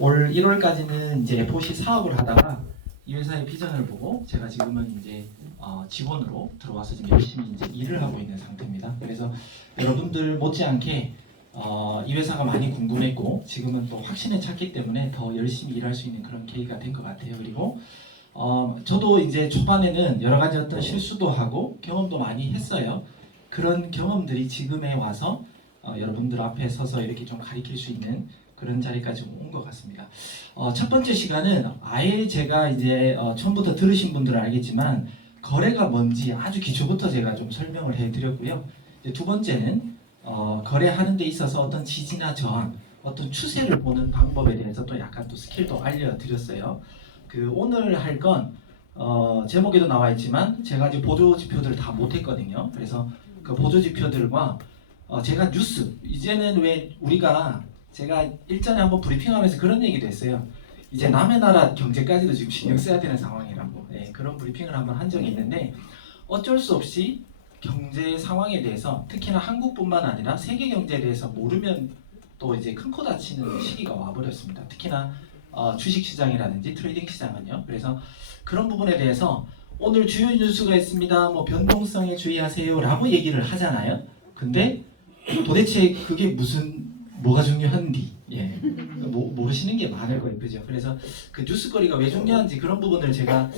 올 1월까지는 이제 FOC 사업을 하다가 이 회사의 비전을 보고 제가 지금은 이제 직원으로 들어와서 지금 열심히 이제 일을 하고 있는 상태입니다. 그래서 여러분들 못지않게 이 회사가 많이 궁금했고 지금은 또 확신에 찼기 때문에 더 열심히 일할 수 있는 그런 계기가 된 것 같아요. 그리고 저도 이제 초반에는 여러 가지 어떤 실수도 하고 경험도 많이 했어요. 그런 경험들이 지금에 와서 여러분들 앞에 서서 이렇게 좀 가르칠 수 있는 그런 자리까지 온 것 같습니다. 첫 번째 시간은 아예 제가 이제 처음부터 들으신 분들은 알겠지만 거래가 뭔지 아주 기초부터 제가 좀 설명을 해드렸고요. 이제 두 번째는 거래하는 데 있어서 어떤 지지나 저항, 어떤 추세를 보는 방법에 대해서 또 약간 또 스킬도 알려드렸어요. 오늘 할 건 제목에도 나와 있지만 제가 이제 보조 지표들을 다 못했거든요. 그래서 그 보조 지표들과 제가 뉴스 이제는 왜 우리가 제가 일전에 한번 브리핑하면서 그런 얘기도 했어요. 이제 남의 나라 경제까지도 지금 신경 써야 되는 상황이라고 그런 브리핑을 한번 한 적이 있는데 어쩔 수 없이 경제 상황에 대해서 특히나 한국뿐만 아니라 세계 경제에 대해서 모르면 또 이제 큰 코 다치는 시기가 와버렸습니다. 특히나 주식 시장이라든지 트레이딩 시장은요. 그래서 그런 부분에 대해서 오늘 주요 뉴스가 있습니다. 뭐 변동성에 주의하세요라고 얘기를 하잖아요. 근데 도대체 그게 뭐가 중요한지 모르시는 게 많을 거예요, 그죠? 그래서 그 뉴스거리가 왜 중요한지 그런 부분을 제가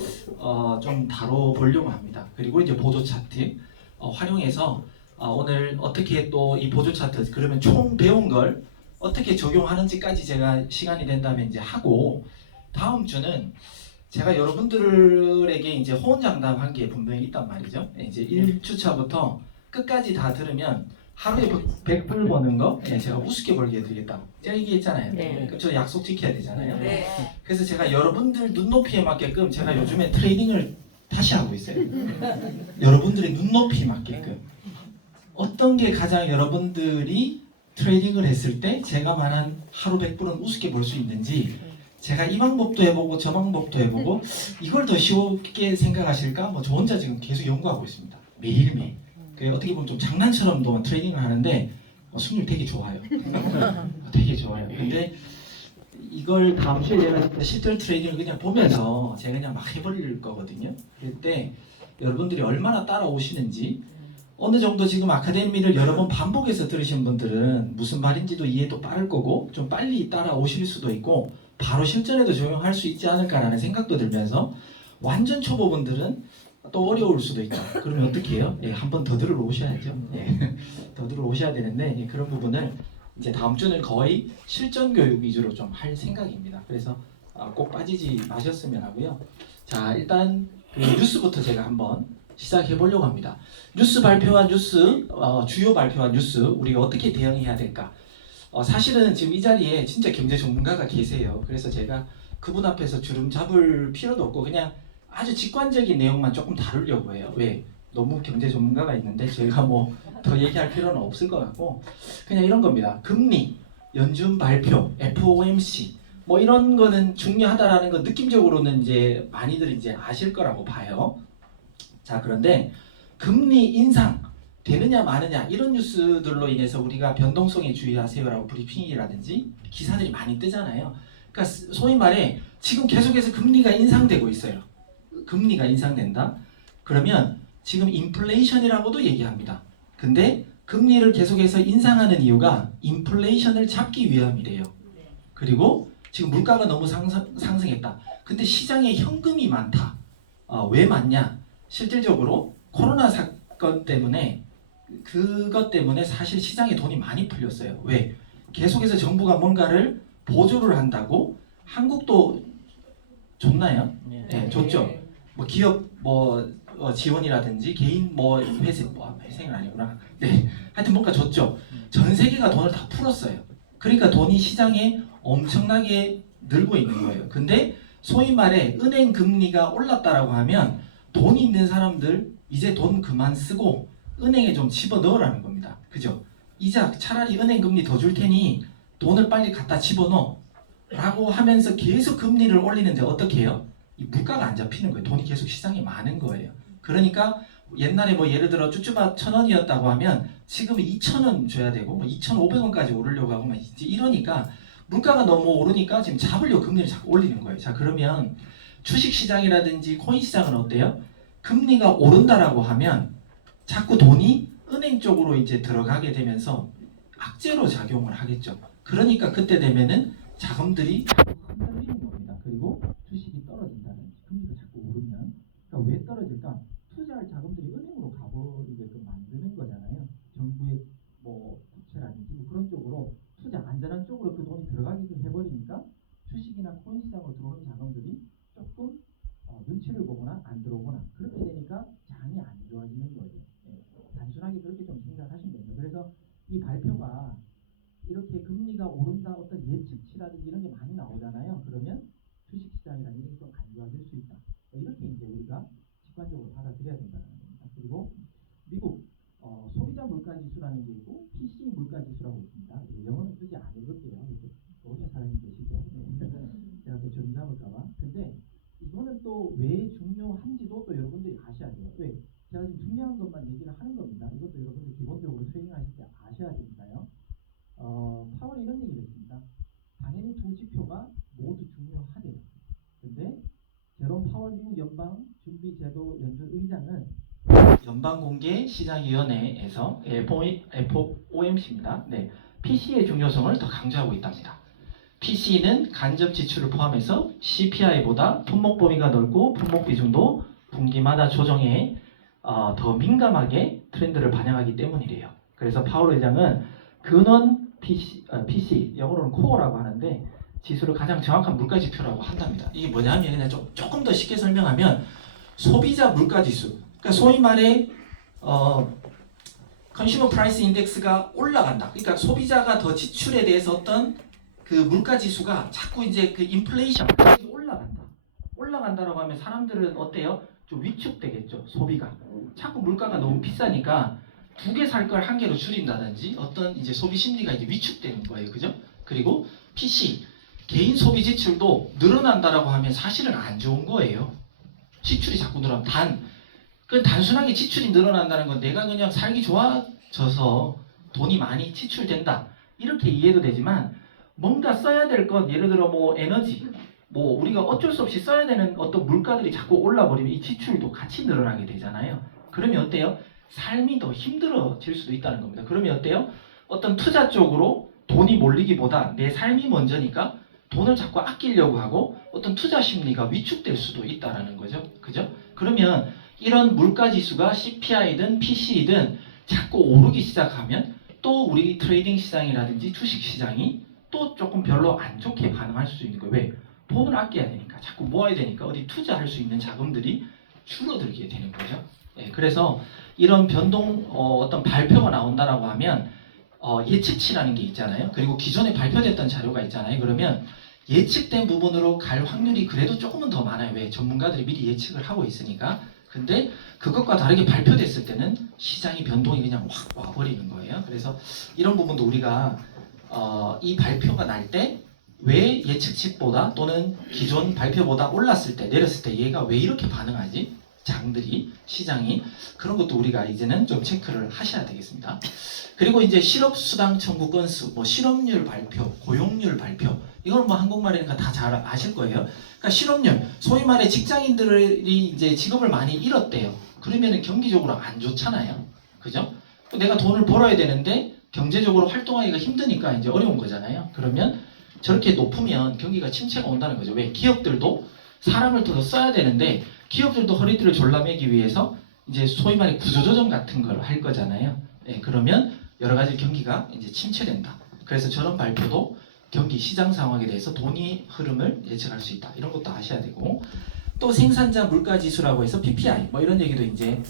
좀 다뤄보려고 합니다. 그리고 이제 보조 차트 활용해서 오늘 어떻게 또 이 보조 차트 그러면 총 배운 걸 어떻게 적용하는지까지 제가 시간이 된다면 이제 하고 다음 주는 제가 여러분들에게 이제 호언장담한 게 분명히 있단 말이죠. 이제 1주차부터 끝까지 다 들으면 하루에 100불 버는 거 제가 우습게 벌게 해드리겠다. 제가 얘기했잖아요. 네. 그럼 저 약속 지켜야 되잖아요. 네. 그래서 제가 여러분들 눈높이에 맞게끔 제가 요즘에 트레이딩을 다시 하고 있어요. 여러분들의 눈높이에 맞게끔 어떤 게 가장 여러분들이 트레이딩을 했을 때 제가 말한 하루 100불은 우습게 벌 수 있는지 제가 이 방법도 해보고 저 방법도 해보고 이걸 더 쉽게 생각하실까? 뭐 저 혼자 지금 계속 연구하고 있습니다. 매일매일. 어떻게 보면 좀 장난처럼도 트레이딩을 하는데 승률 되게 좋아요. 되게 좋아요. 근데 이걸 다음 주에 제가 실전 트레이딩을 그냥 보면서 제가 그냥 막 해버릴 거거든요. 그럴 때 여러분들이 얼마나 따라오시는지 어느 정도 지금 아카데미를 여러 번 반복해서 들으신 분들은 무슨 말인지도 이해도 빠를 거고 좀 빨리 따라오실 수도 있고 바로 실전에도 적용할 수 있지 않을까라는 생각도 들면서 완전 초보분들은 또 어려울 수도 있죠. 그러면 어떻게 해요? 한 번 더 들으러 오셔야죠. 더 들으러 오셔야 되는데 그런 부분을 이제 다음 주는 거의 실전 교육 위주로 좀 할 생각입니다. 그래서 꼭 빠지지 마셨으면 하고요. 자, 일단 뉴스부터 제가 한번 시작해 보려고 합니다. 뉴스 발표와 뉴스, 주요 발표와 뉴스 우리가 어떻게 대응해야 될까? 사실은 지금 이 자리에 진짜 경제 전문가가 계세요. 그래서 제가 그분 앞에서 주름 잡을 필요도 없고 그냥 아주 직관적인 내용만 조금 다루려고 해요. 왜? 너무 경제 전문가가 있는데 제가 뭐 더 얘기할 필요는 없을 것 같고 그냥 이런 겁니다. 금리, 연준 발표, FOMC 뭐 이런 거는 중요하다라는 거 느낌적으로는 이제 많이들 이제 아실 거라고 봐요. 자, 그런데 금리 인상 되느냐 마느냐 이런 뉴스들로 인해서 우리가 변동성에 주의하세요라고 브리핑이라든지 기사들이 많이 뜨잖아요. 그러니까 소위 말해 지금 계속해서 금리가 인상되고 있어요. 금리가 인상된다. 그러면 지금 인플레이션이라고도 얘기합니다. 근데 금리를 계속해서 인상하는 이유가 인플레이션을 잡기 위함이래요. 그리고 지금 물가가 너무 상승했다. 근데 시장에 현금이 많다. 왜 많냐? 실질적으로 코로나 사건 때문에 그것 때문에 사실 시장에 돈이 많이 풀렸어요. 왜? 계속해서 정부가 뭔가를 보조를 한다고 한국도 줬나요? 네, 줬죠. 뭐 기업 지원이라든지 개인 회생은 아니구나. 네, 하여튼 뭔가 줬죠. 전 세계가 돈을 다 풀었어요. 그러니까 돈이 시장에 엄청나게 늘고 있는 거예요. 근데 소위 말해 은행 금리가 올랐다라고 하면 돈 있는 사람들 이제 돈 그만 쓰고 은행에 좀 집어넣으라는 겁니다. 그죠? 이자 차라리 은행 금리 더 줄 테니 돈을 빨리 갖다 집어넣어 라고 하면서 계속 금리를 올리는데 어떻게 해요? 이 물가가 안 잡히는 거예요. 돈이 계속 시장에 많은 거예요. 그러니까 옛날에 뭐 예를 들어 쭈쭈밥 1,000원이었다고 하면 지금은 2,000원 줘야 되고 2,500원까지 오르려고 하고 이제 이러니까 물가가 너무 오르니까 지금 잡으려고 금리를 자꾸 올리는 거예요. 자, 그러면 주식시장이라든지 코인시장은 어때요? 금리가 오른다라고 하면 자꾸 돈이 은행 쪽으로 이제 들어가게 되면서 악재로 작용을 하겠죠. 그러니까 그때 되면은 자금들이 흔들리는 겁니다. 그리고 주식이 떨어진다는, 금리가 자꾸 오르면. 그러니까 왜 떨어질까? 투자할 자금들이 은행으로 가버리게끔 만드는 거잖아요. 정부의 뭐 부채라든지 뭐 그런 쪽으로, 투자 안전한 쪽으로 그 돈이 들어가게끔 해버리니까 주식이나 코인 시장으로 들어오는 자금들이 조금 눈치를 보거나 안 들어오거나 그렇게 되니까 장이 안 좋아지는 거예요. 예, 단순하게 그렇게 좀 생각하시면 됩니다. 그래서 이 발표가 이렇게 금리가 오른다, 어떤 예측치라든지 이런 게 많이 나오잖아요. 그러면 주식시장이라는 게 좀 안 좋아질 수 있다. 이렇게 이제 우리가 직관적으로 받아들여야 된다는 겁니다. 그리고 미국 소비자 물가 지수라는 게 있고 PC 물가 지수라고 있습니다. 영어는 쓰지 않을게요. 모르는 사람이 계시죠. 제가 또 점 잡을까봐. 근데 이거는 또 왜 중요한지도 또 여러분들이 아셔야 돼요. 왜? 제가 지금 중요한 것만 얘기를 하는 겁니다. 이것도 여러분들 기본적으로 트레이닝하실 때 아셔야 되니까요. 파월이 이런 얘기를 했습니다. 당연히 두 지표가 모두 중요하대요. 근데 제롬 파월 미국 연방준비제도 연준 의장은 연방공개시장위원회에서 FOMC입니다. 네, PC의 중요성을 더 강조하고 있답니다. PC는 간접 지출을 포함해서 CPI보다 품목 범위가 넓고 품목 비중도 분기마다 조정에 더 민감하게 트렌드를 반영하기 때문이래요. 그래서 파월 의장은 근원 PC, 영어로는 코어라고 하는데 지수를 가장 정확한 물가 지표라고 한답니다. 이게 뭐냐면 그냥 조금 더 쉽게 설명하면 소비자 물가 지수. 그러니까 소위 말해 컨슈머 프라이스 인덱스가 올라간다. 그러니까 소비자가 더 지출에 대해서 어떤 그 물가 지수가 자꾸 이제 그 인플레이션 올라간다라고 하면 사람들은 어때요? 좀 위축되겠죠. 소비가 자꾸 물가가 너무 비싸니까 두 개 살 걸 한 개로 줄인다든지 어떤 이제 소비 심리가 이제 위축되는 거예요. 그죠? 그리고 PC 개인 소비 지출도 늘어난다라고 하면 사실은 안 좋은 거예요. 지출이 자꾸 늘어나면 단순하게 지출이 늘어난다는 건 내가 그냥 살기 좋아져서 돈이 많이 지출된다 이렇게 이해도 되지만 뭔가 써야 될 것, 예를 들어 뭐 에너지, 뭐 우리가 어쩔 수 없이 써야 되는 어떤 물가들이 자꾸 올라버리면 이 지출도 같이 늘어나게 되잖아요. 그러면 어때요? 삶이 더 힘들어질 수도 있다는 겁니다. 그러면 어때요? 어떤 투자 쪽으로 돈이 몰리기보다 내 삶이 먼저니까 돈을 자꾸 아끼려고 하고 어떤 투자 심리가 위축될 수도 있다는 거죠. 그죠? 그러면 이런 물가 지수가 CPI든 PC든 자꾸 오르기 시작하면 또 우리 트레이딩 시장이라든지 주식 시장이 또 조금 별로 안 좋게 반응할 수 있는 거예요. 왜? 돈을 아껴야 되니까, 자꾸 모아야 되니까 어디 투자할 수 있는 자금들이 줄어들게 되는 거죠. 예, 그래서 이런 변동 어떤 발표가 나온다라고 하면 예측치라는 게 있잖아요. 그리고 기존에 발표됐던 자료가 있잖아요. 그러면 예측된 부분으로 갈 확률이 그래도 조금은 더 많아요. 왜? 전문가들이 미리 예측을 하고 있으니까. 근데 그것과 다르게 발표됐을 때는 시장의 변동이 그냥 확 와버리는 거예요. 그래서 이런 부분도 우리가 이 발표가 날 때 왜 예측치보다 또는 기존 발표보다 올랐을 때 내렸을 때 얘가 왜 이렇게 반응하지? 장들이 시장이 그런 것도 우리가 이제는 좀 체크를 하셔야 되겠습니다. 그리고 이제 실업수당 청구 건수, 뭐 실업률 발표, 고용률 발표 이걸 뭐 한국말이니까 다 잘 아실 거예요. 그러니까 실업률, 소위 말해 직장인들이 이제 직업을 많이 잃었대요. 그러면은 경기적으로 안 좋잖아요. 그죠? 내가 돈을 벌어야 되는데 경제적으로 활동하기가 힘드니까 이제 어려운 거잖아요. 그러면 저렇게 높으면 경기가 침체가 온다는 거죠. 왜? 기업들도 사람을 더 써야 되는데 기업들도 허리띠를 졸라매기 위해서 이제 소위 말해 구조조정 같은 걸 할 거잖아요. 예, 그러면 여러 가지 경기가 이제 침체된다. 그래서 저런 발표도 경기 시장 상황에 대해서 돈의 흐름을 예측할 수 있다. 이런 것도 아셔야 되고 또 생산자 물가 지수라고 해서 PPI 뭐 이런 얘기도 이제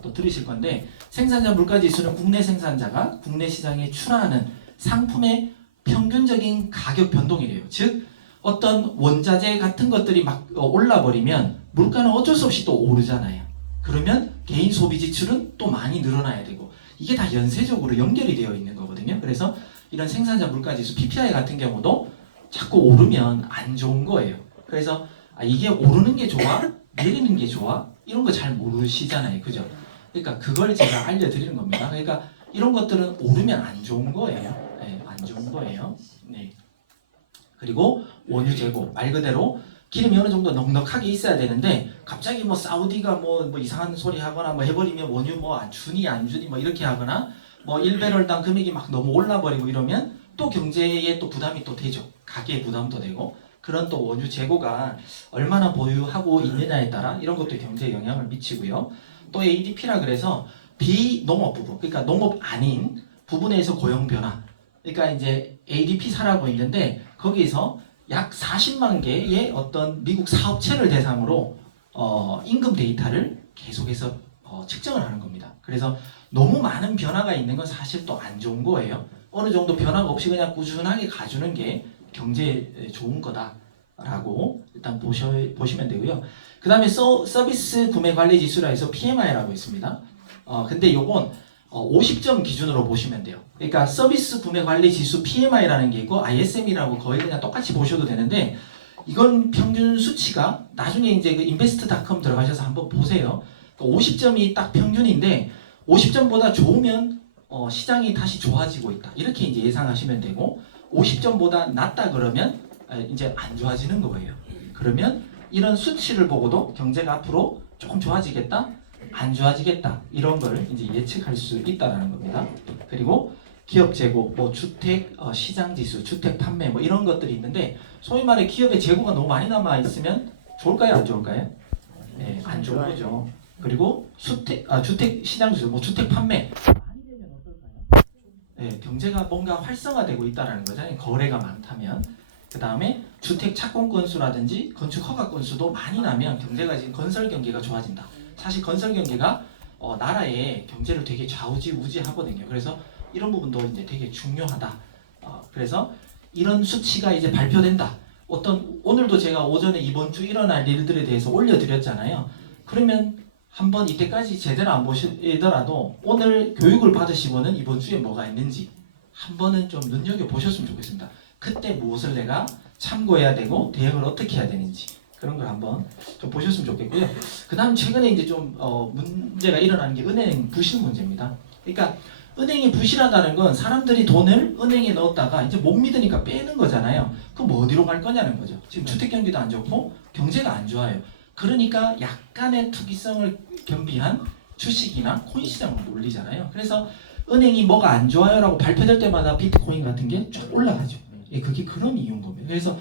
또 들으실 건데 생산자 물가 지수는 국내 생산자가 국내 시장에 출하하는 상품의 평균적인 가격 변동이래요. 즉 어떤 원자재 같은 것들이 막 올라버리면 물가는 어쩔 수 없이 또 오르잖아요. 그러면 개인 소비 지출은 또 많이 늘어나야 되고 이게 다 연쇄적으로 연결이 되어 있는 거거든요. 그래서 이런 생산자 물가 지수 PPI 같은 경우도 자꾸 오르면 안 좋은 거예요. 그래서 이게 오르는 게 좋아? 내리는 게 좋아? 이런 거 잘 모르시잖아요. 그죠? 그러니까 그걸 제가 알려드리는 겁니다. 그러니까 이런 것들은 오르면 안 좋은 거예요. 네, 안 좋은 거예요. 네. 그리고 원유 재고, 말 그대로 기름이 어느 정도 넉넉하게 있어야 되는데 갑자기 뭐 사우디가 뭐 이상한 소리 하거나 뭐 해버리면 원유 뭐 안 주니 안 주니 뭐 이렇게 하거나 뭐 1배럴당 금액이 막 너무 올라버리고 이러면 또 경제에 또 부담이 또 되죠. 가계에 부담도 되고 그런 또 원유 재고가 얼마나 보유하고 있느냐에 따라 이런 것도 경제에 영향을 미치고요. 또 ADP라 그래서 비농업 부분, 그러니까 농업 아닌 부분에서 고용 변화. 그러니까 이제 ADP 사라고 있는데 거기서 약 40만 개의 어떤 미국 사업체를 대상으로 임금 데이터를 계속해서 측정을 하는 겁니다. 그래서 너무 많은 변화가 있는 건 사실 또 안 좋은 거예요. 어느 정도 변화가 없이 그냥 꾸준하게 가주는 게 경제에 좋은 거다라고 일단 보시면 되고요. 그 다음에 서비스 구매 관리 지수라 해서 PMI라고 있습니다. 근데 요건 50점 기준으로 보시면 돼요. 그러니까 서비스 구매 관리 지수 PMI라는 게 있고 ISM이라고 거의 그냥 똑같이 보셔도 되는데 이건 평균 수치가 나중에 이제 그 investor.com 들어가셔서 한번 보세요. 50점이 딱 평균인데 50점보다 좋으면 시장이 다시 좋아지고 있다. 이렇게 이제 예상하시면 되고 50점보다 낮다 그러면 이제 안 좋아지는 거예요. 그러면 이런 수치를 보고도 경제가 앞으로 조금 좋아지겠다, 안 좋아지겠다 이런 걸 이제 예측할 수 있다라는 겁니다. 그리고 기업 재고, 뭐 주택 시장 지수, 주택 판매 뭐 이런 것들이 있는데 소위 말해 기업의 재고가 너무 많이 남아 있으면 좋을까요, 안 좋을까요? 네, 안 좋은 거죠. 그리고 주택 시장 지수, 뭐 주택 판매 많이 되면 어떨까요? 네, 경제가 뭔가 활성화되고 있다라는 거잖아요. 거래가 많다면. 그 다음에 주택 착공 건수라든지 건축 허가 건수도 많이 나면 경제가 지금 건설 경기가 좋아진다. 사실 건설 경기가 나라의 경제를 되게 좌우지우지하거든요. 그래서 이런 부분도 이제 되게 중요하다. 그래서 이런 수치가 이제 발표된다. 오늘도 제가 오전에 이번 주 일어날 일들에 대해서 올려드렸잖아요. 그러면 한번 이때까지 제대로 안 보시더라도 오늘 교육을 받으시고는 이번 주에 뭐가 있는지 한 번은 좀 눈여겨보셨으면 좋겠습니다. 그때 무엇을 내가 참고해야 되고 대응을 어떻게 해야 되는지 그런 걸 한번 좀 보셨으면 좋겠고요. 그 다음 최근에 이제 좀 문제가 일어나는 게 은행 부실 문제입니다. 그러니까 은행이 부실하다는 건 사람들이 돈을 은행에 넣었다가 이제 못 믿으니까 빼는 거잖아요. 그럼 뭐 어디로 갈 거냐는 거죠. 지금 주택 경기도 안 좋고 경제가 안 좋아요. 그러니까 약간의 투기성을 겸비한 주식이나 코인 시장을 몰리잖아요. 그래서 은행이 뭐가 안 좋아요라고 발표될 때마다 비트코인 같은 게 쭉 올라가죠. 그게 그런 이유인 겁니다. 그래서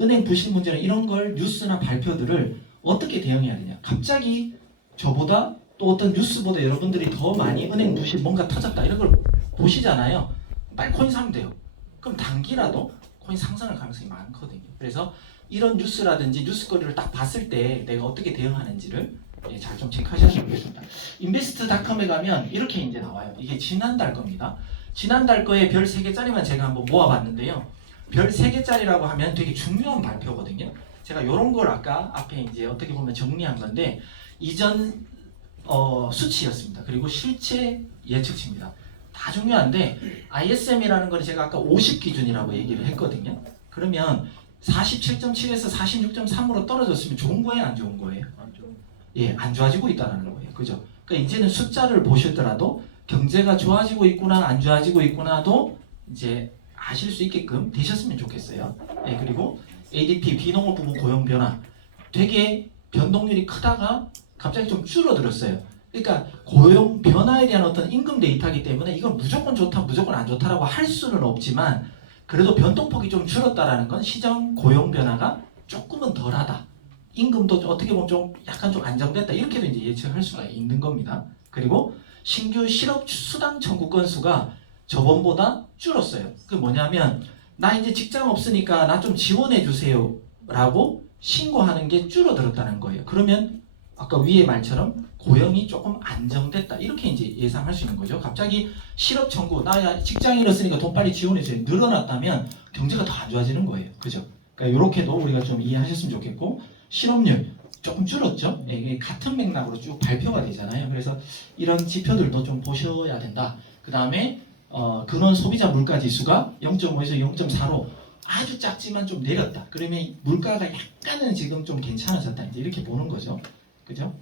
은행 부실 문제나 이런 걸 뉴스나 발표들을 어떻게 대응해야 되냐. 갑자기 저보다 또 어떤 뉴스보다 여러분들이 더 많이 은행 부실 뭔가 터졌다 이런 걸 보시잖아요. 빨리 코인 사면 돼요. 그럼 단기라도 코인 상승할 가능성이 많거든요. 그래서 이런 뉴스라든지 뉴스거리를 딱 봤을 때 내가 어떻게 대응하는지를 잘 좀 체크하셨으면 좋겠습니다. 인베스트닷컴에 가면 이렇게 이제 나와요. 이게 지난달 겁니다. 지난달 거에 별 3개짜리만 제가 한번 모아봤는데요. 별 3개짜리라고 하면 되게 중요한 발표거든요. 제가 이런 걸 아까 앞에 이제 어떻게 보면 정리한 건데 이전 수치였습니다. 그리고 실제 예측치입니다. 다 중요한데 ISM이라는 건 제가 아까 50 기준이라고 얘기를 했거든요. 그러면 47.7에서 46.3으로 떨어졌으면 좋은 거예요, 안 좋은 거예요? 예, 안 좋아지고 있다는 거예요. 그죠? 그러니까 이제는 숫자를 보시더라도 경제가 좋아지고 있구나, 안 좋아지고 있구나도 이제 아실 수 있게끔 되셨으면 좋겠어요. 예, 그리고 ADP, 비농업 부문 고용 변화 되게 변동률이 크다가 갑자기 좀 줄어들었어요. 그러니까 고용 변화에 대한 어떤 임금 데이터이기 때문에 이건 무조건 좋다, 무조건 안 좋다라고 할 수는 없지만 그래도 변동폭이 좀 줄었다라는 건 시장 고용 변화가 조금은 덜하다. 임금도 어떻게 보면 좀 약간 좀 안정됐다 이렇게도 이제 예측할 수가 있는 겁니다. 그리고 신규 실업 수당 청구 건수가 저번보다 줄었어요. 그 뭐냐면 나 이제 직장 없으니까 나 좀 지원해 주세요 라고 신고하는 게 줄어들었다는 거예요. 그러면 아까 위의 말처럼 고용이 조금 안정됐다 이렇게 이제 예상할 수 있는 거죠. 갑자기 실업 청구 나 직장 잃었으니까 돈 빨리 지원해 주세요 늘어났다면 경제가 더 안 좋아지는 거예요. 그죠? 그러니까 이렇게도 우리가 좀 이해하셨으면 좋겠고 실업률 조금 줄었죠. 이게 같은 맥락으로 쭉 발표가 되잖아요. 그래서 이런 지표들도 좀 보셔야 된다. 그 다음에 근원 소비자 물가 지수가 0.5에서 0.4로 아주 작지만 좀 내렸다. 그러면 물가가 약간은 지금 좀 괜찮아졌다. 이제 이렇게 보는 거죠. 그죠?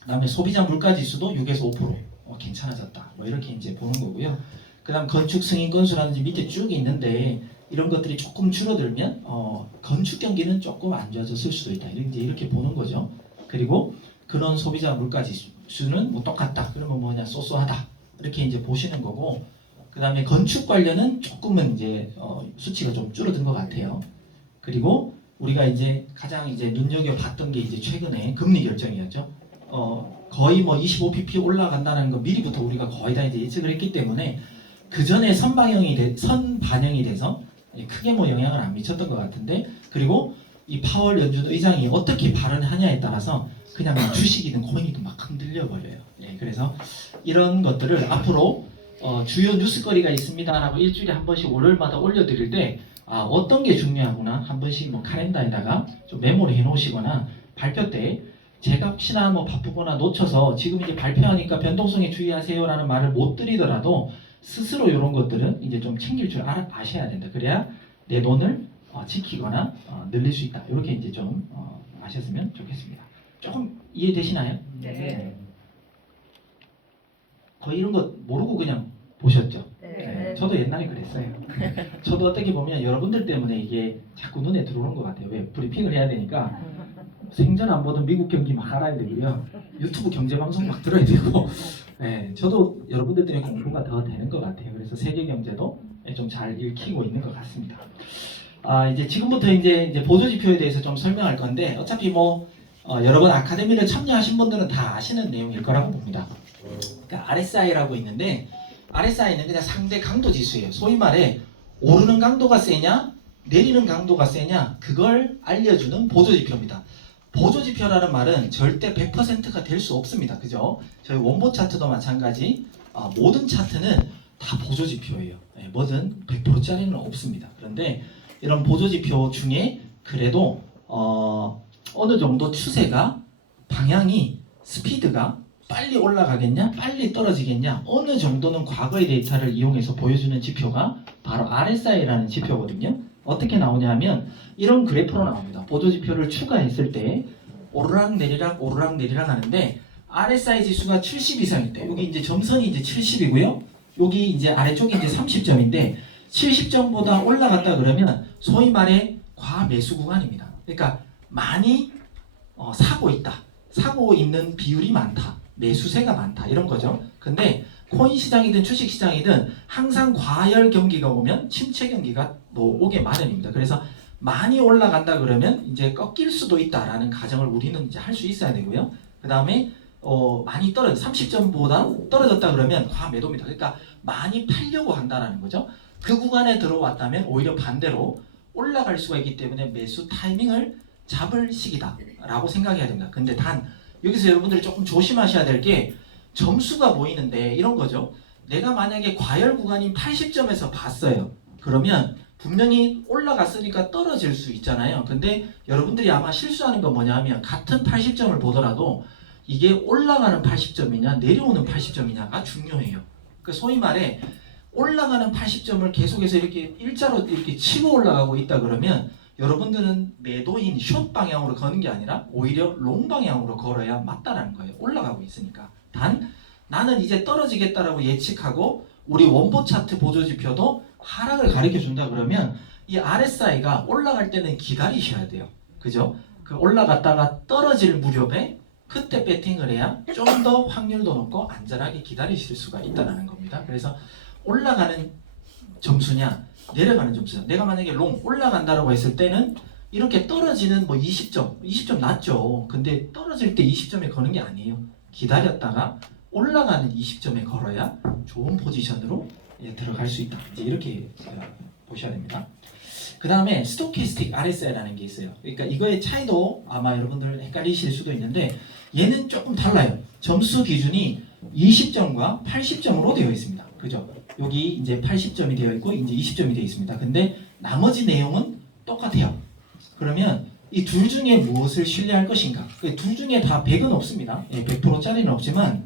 그 다음에 소비자 물가 지수도 6에서 5% 괜찮아졌다. 뭐 이렇게 이제 보는 거고요. 그 다음 건축 승인 건수라든지 밑에 쭉 있는데 이런 것들이 조금 줄어들면 건축 경기는 조금 안 좋아졌을 수도 있다. 이제 이렇게 보는 거죠. 그리고 그런 소비자 물가 지수는 뭐 똑같다. 그러면 뭐냐 쏘쏘하다. 이렇게 이제 보시는 거고, 그 다음에 건축 관련은 조금은 이제 수치가 좀 줄어든 것 같아요. 그리고 우리가 이제 가장 이제 눈여겨봤던 게 이제 최근에 금리 결정이었죠. 거의 뭐 25pp 올라간다는 거 미리부터 우리가 거의 다 이제 예측을 했기 때문에 그 전에 선반영이 돼서 크게 뭐 영향을 안 미쳤던 것 같은데, 그리고 이 파월 연준 의장이 어떻게 발언하냐에 따라서 그냥 주식이든 코인이든 막 흔들려 버려요. 예, 그래서 이런 것들을 앞으로 주요 뉴스거리가 있습니다라고 일주일에 한 번씩 월요일마다 올려드릴 때 어떤 게 중요하구나 한 번씩 뭐 카렌다에다가 좀 메모를 해놓으시거나, 발표 때 제가 혹시나 뭐 바쁘거나 놓쳐서 지금 이제 발표하니까 변동성에 주의하세요라는 말을 못 드리더라도 스스로 이런 것들은 이제 좀 챙길 줄 아셔야 된다. 그래야 내 돈을 지키거나 늘릴 수 있다. 이렇게 이제 좀 아셨으면 좋겠습니다. 조금 이해되시나요? 네. 거의 이런 거 모르고 그냥 보셨죠? 네. 저도 옛날에 그랬어요. 저도 어떻게 보면 여러분들 때문에 이게 자꾸 눈에 들어오는 것 같아요. 왜? 브리핑을 해야 되니까 생전 안 보던 미국 경기 막 알아야 되고요. 유튜브 경제 방송 막 들어야 되고. 네, 저도 여러분들 때문에 공부가 더 되는 것 같아요. 그래서 세계 경제도 좀 잘 읽히고 있는 것 같습니다. 이제 지금부터 이제 보조 지표에 대해서 좀 설명할 건데, 어차피 뭐 여러 번 아카데미를 참여하신 분들은 다 아시는 내용일 거라고 봅니다. 그러니까 RSI라고 있는데, RSI는 그냥 상대 강도 지수예요. 소위 말해 오르는 강도가 세냐 내리는 강도가 세냐 그걸 알려주는 보조지표입니다. 보조지표라는 말은 절대 100%가 될 수 없습니다. 그죠? 저희 원보 차트도 마찬가지, 모든 차트는 다 보조지표예요. 뭐든 100%짜리는 없습니다. 그런데 이런 보조지표 중에 그래도 어느 정도 추세가, 방향이, 스피드가 빨리 올라가겠냐 빨리 떨어지겠냐 어느 정도는 과거의 데이터를 이용해서 보여주는 지표가 바로 RSI라는 지표거든요. 어떻게 나오냐 하면 이런 그래프로 나옵니다. 보조지표를 추가했을 때 오르락 내리락 오르락 내리락 하는데, RSI 지수가 70 이상일 때, 여기 이제 점선이 이제 70이고요 여기 이제 아래쪽이 이제 30점인데 70점보다 올라갔다 그러면 소위 말해 과매수 구간입니다. 그러니까 많이 사고 있다, 사고 있는 비율이 많다, 매수세가 많다 이런 거죠. 근데 코인 시장이든 주식 시장이든 항상 과열 경기가 오면 침체 경기가 오게 마련입니다. 그래서 많이 올라간다 그러면 이제 꺾일 수도 있다라는 가정을 우리는 이제 할 수 있어야 되고요. 그 다음에 많이 30점보다 떨어졌다 그러면 과매도입니다. 그러니까 많이 팔려고 한다라는 거죠. 그 구간에 들어왔다면 오히려 반대로 올라갈 수가 있기 때문에 매수 타이밍을 잡을 시기다라고 생각해야 됩니다. 근데 단 여기서 여러분들이 조금 조심하셔야 될 게 점수가 보이는데 이런 거죠. 내가 만약에 과열 구간인 80점에서 봤어요. 그러면 분명히 올라갔으니까 떨어질 수 있잖아요. 근데 여러분들이 아마 실수하는 건 뭐냐 하면 같은 80점을 보더라도 이게 올라가는 80점이냐 내려오는 80점이냐가 중요해요. 그 소위 말해 올라가는 80점을 계속해서 이렇게 일자로 이렇게 치고 올라가고 있다 그러면 여러분들은 매도인 숏 방향으로 거는 게 아니라 오히려 롱 방향으로 걸어야 맞다라는 거예요. 올라가고 있으니까. 단 나는 이제 떨어지겠다라고 예측하고 우리 원보 차트 보조지표도 하락을 가리켜 준다 그러면 이 RSI가 올라갈 때는 기다리셔야 돼요. 그죠? 그 올라갔다가 떨어질 무렵에 그때 배팅을 해야 좀 더 확률도 높고 안전하게 기다리실 수가 있다는 겁니다. 그래서 올라가는 점수냐 내려가는 점수냐, 내가 만약에 롱 올라간다라고 했을 때는 이렇게 떨어지는 뭐 20점 낮죠. 근데 떨어질 때 20점에 거는 게 아니에요. 기다렸다가 올라가는 20점에 걸어야 좋은 포지션으로 들어갈 수 있다. 이제 이렇게 보셔야 됩니다. 그 다음에 스토캐스틱 RSI라는 게 있어요. 그러니까 이거의 차이도 아마 여러분들 헷갈리실 수도 있는데 얘는 조금 달라요. 점수 기준이 20점과 80점으로 되어 있습니다. 그죠? 여기 이제 80점이 되어 있고 이제 20점이 되어 있습니다. 근데 나머지 내용은 똑같아요. 그러면 이 둘 중에 무엇을 신뢰할 것인가? 둘 중에 다 100은 없습니다. 100%짜리는 없지만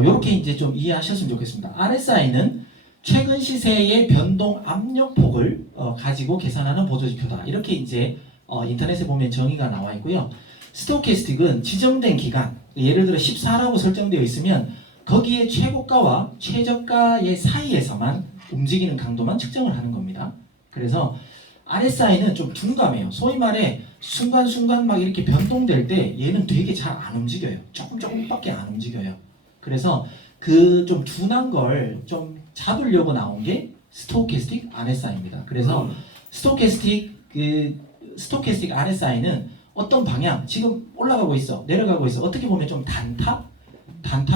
이렇게 이제 좀 이해하셨으면 좋겠습니다. RSI는 최근 시세의 변동 압력폭을 가지고 계산하는 보조지표다. 이렇게 이제 인터넷에 보면 정의가 나와 있고요. 스토캐스틱은 지정된 기간, 예를 들어 14라고 설정되어 있으면 거기에 최고가와 최저가의 사이에서만 움직이는 강도만 측정을 하는 겁니다. 그래서 RSI는 좀 둔감해요. 소위 말해 순간순간 막 이렇게 변동될 때 얘는 되게 잘 안 움직여요. 조금밖에 안 움직여요. 그래서 그 좀 둔한 걸 좀 잡으려고 나온 게 스토캐스틱 RSI입니다. 그래서 스토캐스틱 RSI는 어떤 방향, 지금 올라가고 있어, 내려가고 있어. 어떻게 보면 좀 단타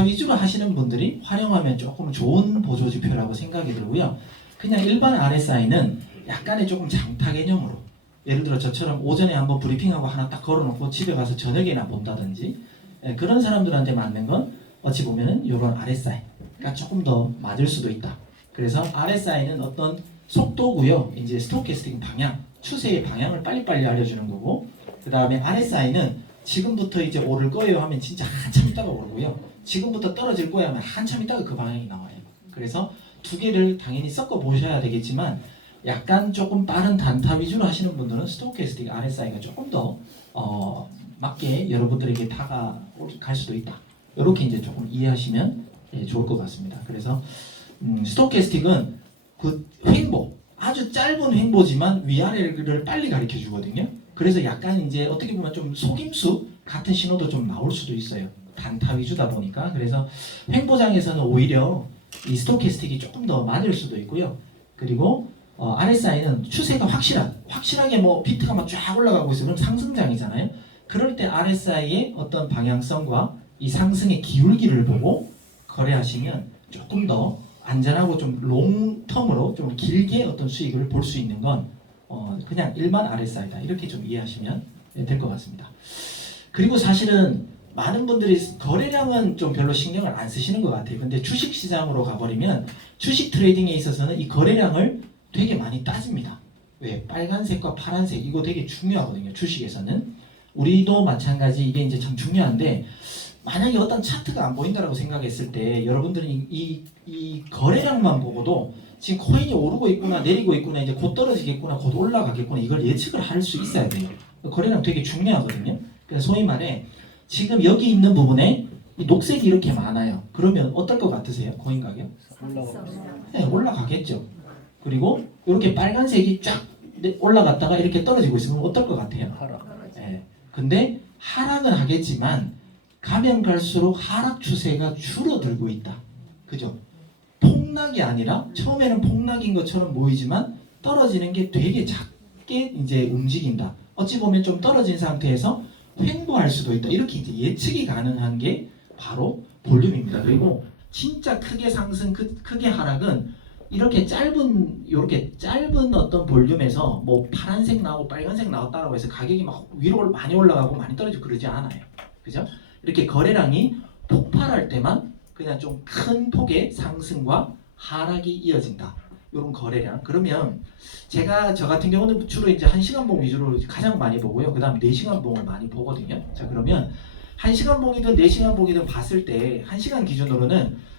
위주로 하시는 분들이 활용하면 조금 좋은 보조지표라고 생각이 들고요. 그냥 일반 RSI는 약간의 조금 장타 개념으로, 예를 들어 저처럼 오전에 한번 브리핑하고 하나 딱 걸어놓고 집에 가서 저녁에나 본다든지, 그런 사람들한테 맞는 건 어찌 보면은 이런 RSI가 조금 더 맞을 수도 있다. 그래서 RSI는 어떤 속도고요. 이제 스토캐스틱 방향, 추세의 방향을 빨리빨리 알려주는 거고, 그 다음에 RSI는 지금부터 이제 오를 거예요 하면 진짜 한참 있다가 오르고요. 지금부터 떨어질 거야 하면 한참 있다가 그 방향이 나와요. 그래서 두 개를 당연히 섞어 보셔야 되겠지만, 약간 조금 빠른 단타 위주로 하시는 분들은 스토캐스틱 RSI가 조금 더 맞게 여러분들에게 다가갈 수도 있다. 이렇게 이제 조금 이해하시면 좋을 것 같습니다. 그래서 스토캐스틱은 그 횡보, 아주 짧은 횡보지만 위아래를 빨리 가르쳐 주거든요. 그래서 약간 이제 어떻게 보면 좀 속임수 같은 신호도 좀 나올 수도 있어요. 단타 위주다 보니까. 그래서 횡보장에서는 오히려 이 스토캐스틱이 조금 더 맞을 수도 있고요. 그리고 RSI는 추세가 확실하게 뭐 비트가 막 쫙 올라가고 있으면 상승장이잖아요. 그럴 때 RSI의 어떤 방향성과 이 상승의 기울기를 보고 거래하시면 조금 더 안전하고 좀 롱텀으로 좀 길게 어떤 수익을 볼 수 있는 건 그냥 일반 RSI다. 이렇게 좀 이해하시면 될 것 같습니다. 그리고 사실은 많은 분들이 거래량은 좀 별로 신경을 안 쓰시는 것 같아요. 근데 주식시장으로 가버리면 주식 트레이딩에 있어서는 이 거래량을 되게 많이 따집니다. 왜? 빨간색과 파란색 이거 되게 중요하거든요. 주식에서는. 우리도 마찬가지 이게 이제 참 중요한데, 만약에 어떤 차트가 안 보인다라고 생각했을 때 여러분들이 이 거래량만 보고도 지금 코인이 오르고 있구나, 내리고 있구나, 이제 곧 떨어지겠구나, 곧 올라가겠구나, 이걸 예측을 할 수 있어야 돼요. 거래량 되게 중요하거든요. 그래서 소위 말해 지금 여기 있는 부분에 이 녹색이 이렇게 많아요. 그러면 어떨 것 같으세요? 코인 가격? 네, 올라가겠죠. 그리고 이렇게 빨간색이 쫙 올라갔다가 이렇게 떨어지고 있으면 어떨 것 같아요? 네. 근데 하락은 하겠지만 가면 갈수록 하락 추세가 줄어들고 있다. 그죠? 폭락이 아니라 처음에는 폭락인 것처럼 보이지만 떨어지는 게 되게 작게 이제 움직인다. 어찌 보면 좀 떨어진 상태에서 횡보할 수도 있다. 이렇게 이제 예측이 가능한 게 바로 볼륨입니다. 그리고 진짜 크게 상승, 크게 하락은 이렇게 짧은 어떤 볼륨에서 뭐 파란색 나오고 빨간색 나왔다라고 해서 가격이 막 위로 많이 올라가고 많이 떨어지고 그러지 않아요. 그죠? 이렇게 거래량이 폭발할 때만 그냥 좀 큰 폭의 상승과 하락이 이어진다. 이런 거래량. 그러면 저 같은 경우는 주로 이제 1시간 봉 위주로 가장 많이 보고요. 그 다음 4시간 봉을 많이 보거든요. 자, 그러면 1시간 봉이든 4시간 봉이든 봤을 때 1시간 기준으로는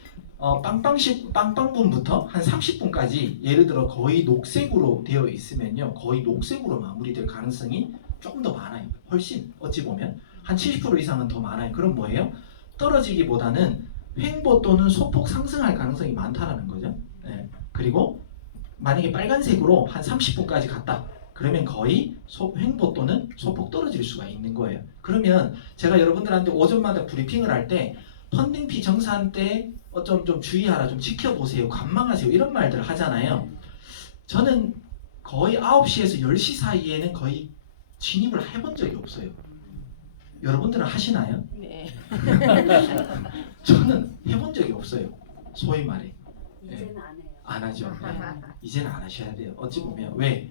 빵빵분부터 한 30분까지 예를 들어 거의 녹색으로 되어 있으면요. 거의 녹색으로 마무리될 가능성이 조금 더 많아요. 훨씬 어찌 보면 한 70% 이상은 더 많아요. 그럼 뭐예요? 떨어지기보다는 횡보 또는 소폭 상승할 가능성이 많다라는 거죠. 네. 그리고 만약에 빨간색으로 한 30분까지 갔다. 그러면 거의 횡보 또는 소폭 떨어질 수가 있는 거예요. 그러면 제가 여러분들한테 오전마다 브리핑을 할 때 펀딩피 정산 때 좀 주의하라, 좀 지켜보세요, 관망하세요 이런 말들을 하잖아요. 저는 거의 9시에서 10시 사이에는 거의 진입을 해본 적이 없어요. 여러분들은 하시나요? 네. 저는 해본 적이 없어요. 소위 말해. 이제는 안 해요. 안 하죠. 네. 이제는 안 하셔야 돼요. 어찌 보면 왜?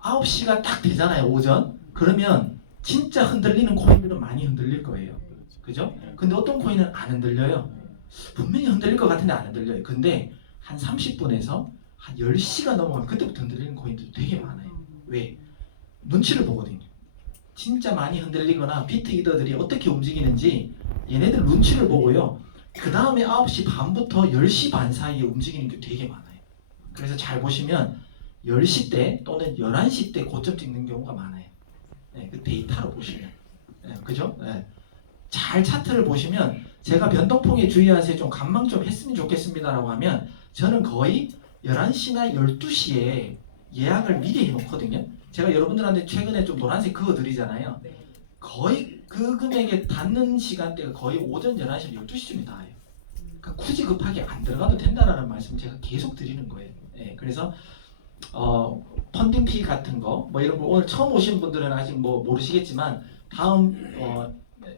9시가 딱 되잖아요, 오전. 그러면 진짜 흔들리는 코인들은 많이 흔들릴 거예요. 그죠? 근데 어떤 코인은 안 흔들려요. 분명히 흔들릴 것 같은데 안 흔들려요. 근데 한 30분에서 한 10시가 넘어가면 그때부터 흔들리는 코인들이 되게 많아요. 왜? 눈치를 보거든요. 진짜 많이 흔들리거나 비트 이더들이 어떻게 움직이는지 얘네들 눈치를 보고요. 그 다음에 9시 반부터 10시 반 사이에 움직이는 게 되게 많아요. 그래서 잘 보시면 10시 때 또는 11시 때 고점 찍는 경우가 많아요. 네, 그 데이터로 보시면. 네, 그죠? 네. 잘 차트를 보시면 제가 변동폭에 주의하세요. 좀 관망 좀 했으면 좋겠습니다라고 하면 저는 거의 11시나 12시에 예약을 미리 해놓거든요. 제가 여러분들한테 최근에 좀 노란색 그거 드리잖아요. 네. 거의 그 금액에 닿는 시간대가 거의 오전 11시, 12시쯤이 닿아요. 그러니까 굳이 급하게 안 들어가도 된다라는 말씀 제가 계속 드리는 거예요. 예, 그래서 펀딩 피 같은 거 뭐 이런 거 오늘 처음 오신 분들은 아직 뭐 모르시겠지만 다음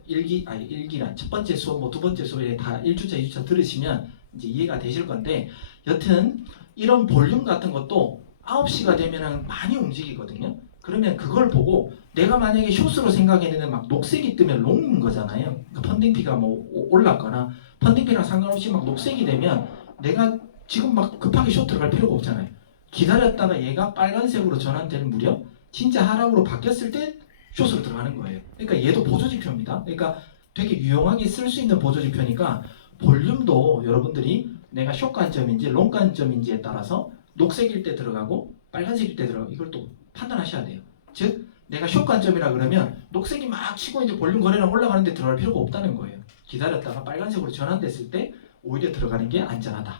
일기란 첫 번째 수업 뭐 두 번째 수업에 다 1주차 2주차 들으시면 이제 이해가 되실 건데, 여튼 이런 볼륨 같은 것도 9시가 되면은 많이 움직이거든요. 그러면 그걸 보고 내가 만약에 숏으로 생각했는데 막 녹색이 뜨면 롱인 거잖아요. 그러니까 펀딩피가 뭐 올랐거나 펀딩피랑 상관없이 막 녹색이 되면 내가 지금 막 급하게 숏 들어갈 필요가 없잖아요. 기다렸다가 얘가 빨간색으로 전환되는 무렵 진짜 하락으로 바뀌었을 때 숏으로 들어가는 거예요. 그러니까 얘도 보조지표입니다. 그러니까 되게 유용하게 쓸 수 있는 보조지표니까 볼륨도 여러분들이 내가 숏 관점인지 롱 관점인지에 따라서 녹색일 때 들어가고 빨간색일 때 들어가고 이걸 또 판단하셔야 돼요. 즉 내가 숏 관점이라 그러면 녹색이 막 치고 이제 볼륨 거래량 올라가는데 들어갈 필요가 없다는 거예요. 기다렸다가 빨간색으로 전환됐을 때 오히려 들어가는 게 안전하다.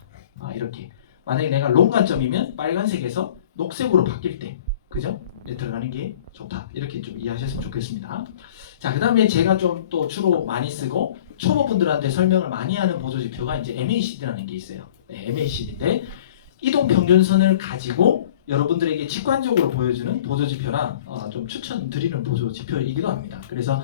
이렇게. 만약에 내가 롱 관점이면 빨간색에서 녹색으로 바뀔 때, 그죠? 들어가는 게 좋다. 이렇게 좀 이해하셨으면 좋겠습니다. 자, 그 다음에 제가 좀 또 주로 많이 쓰고 초보분들한테 설명을 많이 하는 보조지표가 이제 MACD라는 게 있어요. 네, MACD인데 이동평균선을 가지고 여러분들에게 직관적으로 보여주는 보조지표라 좀 추천드리는 보조지표이기도 합니다. 그래서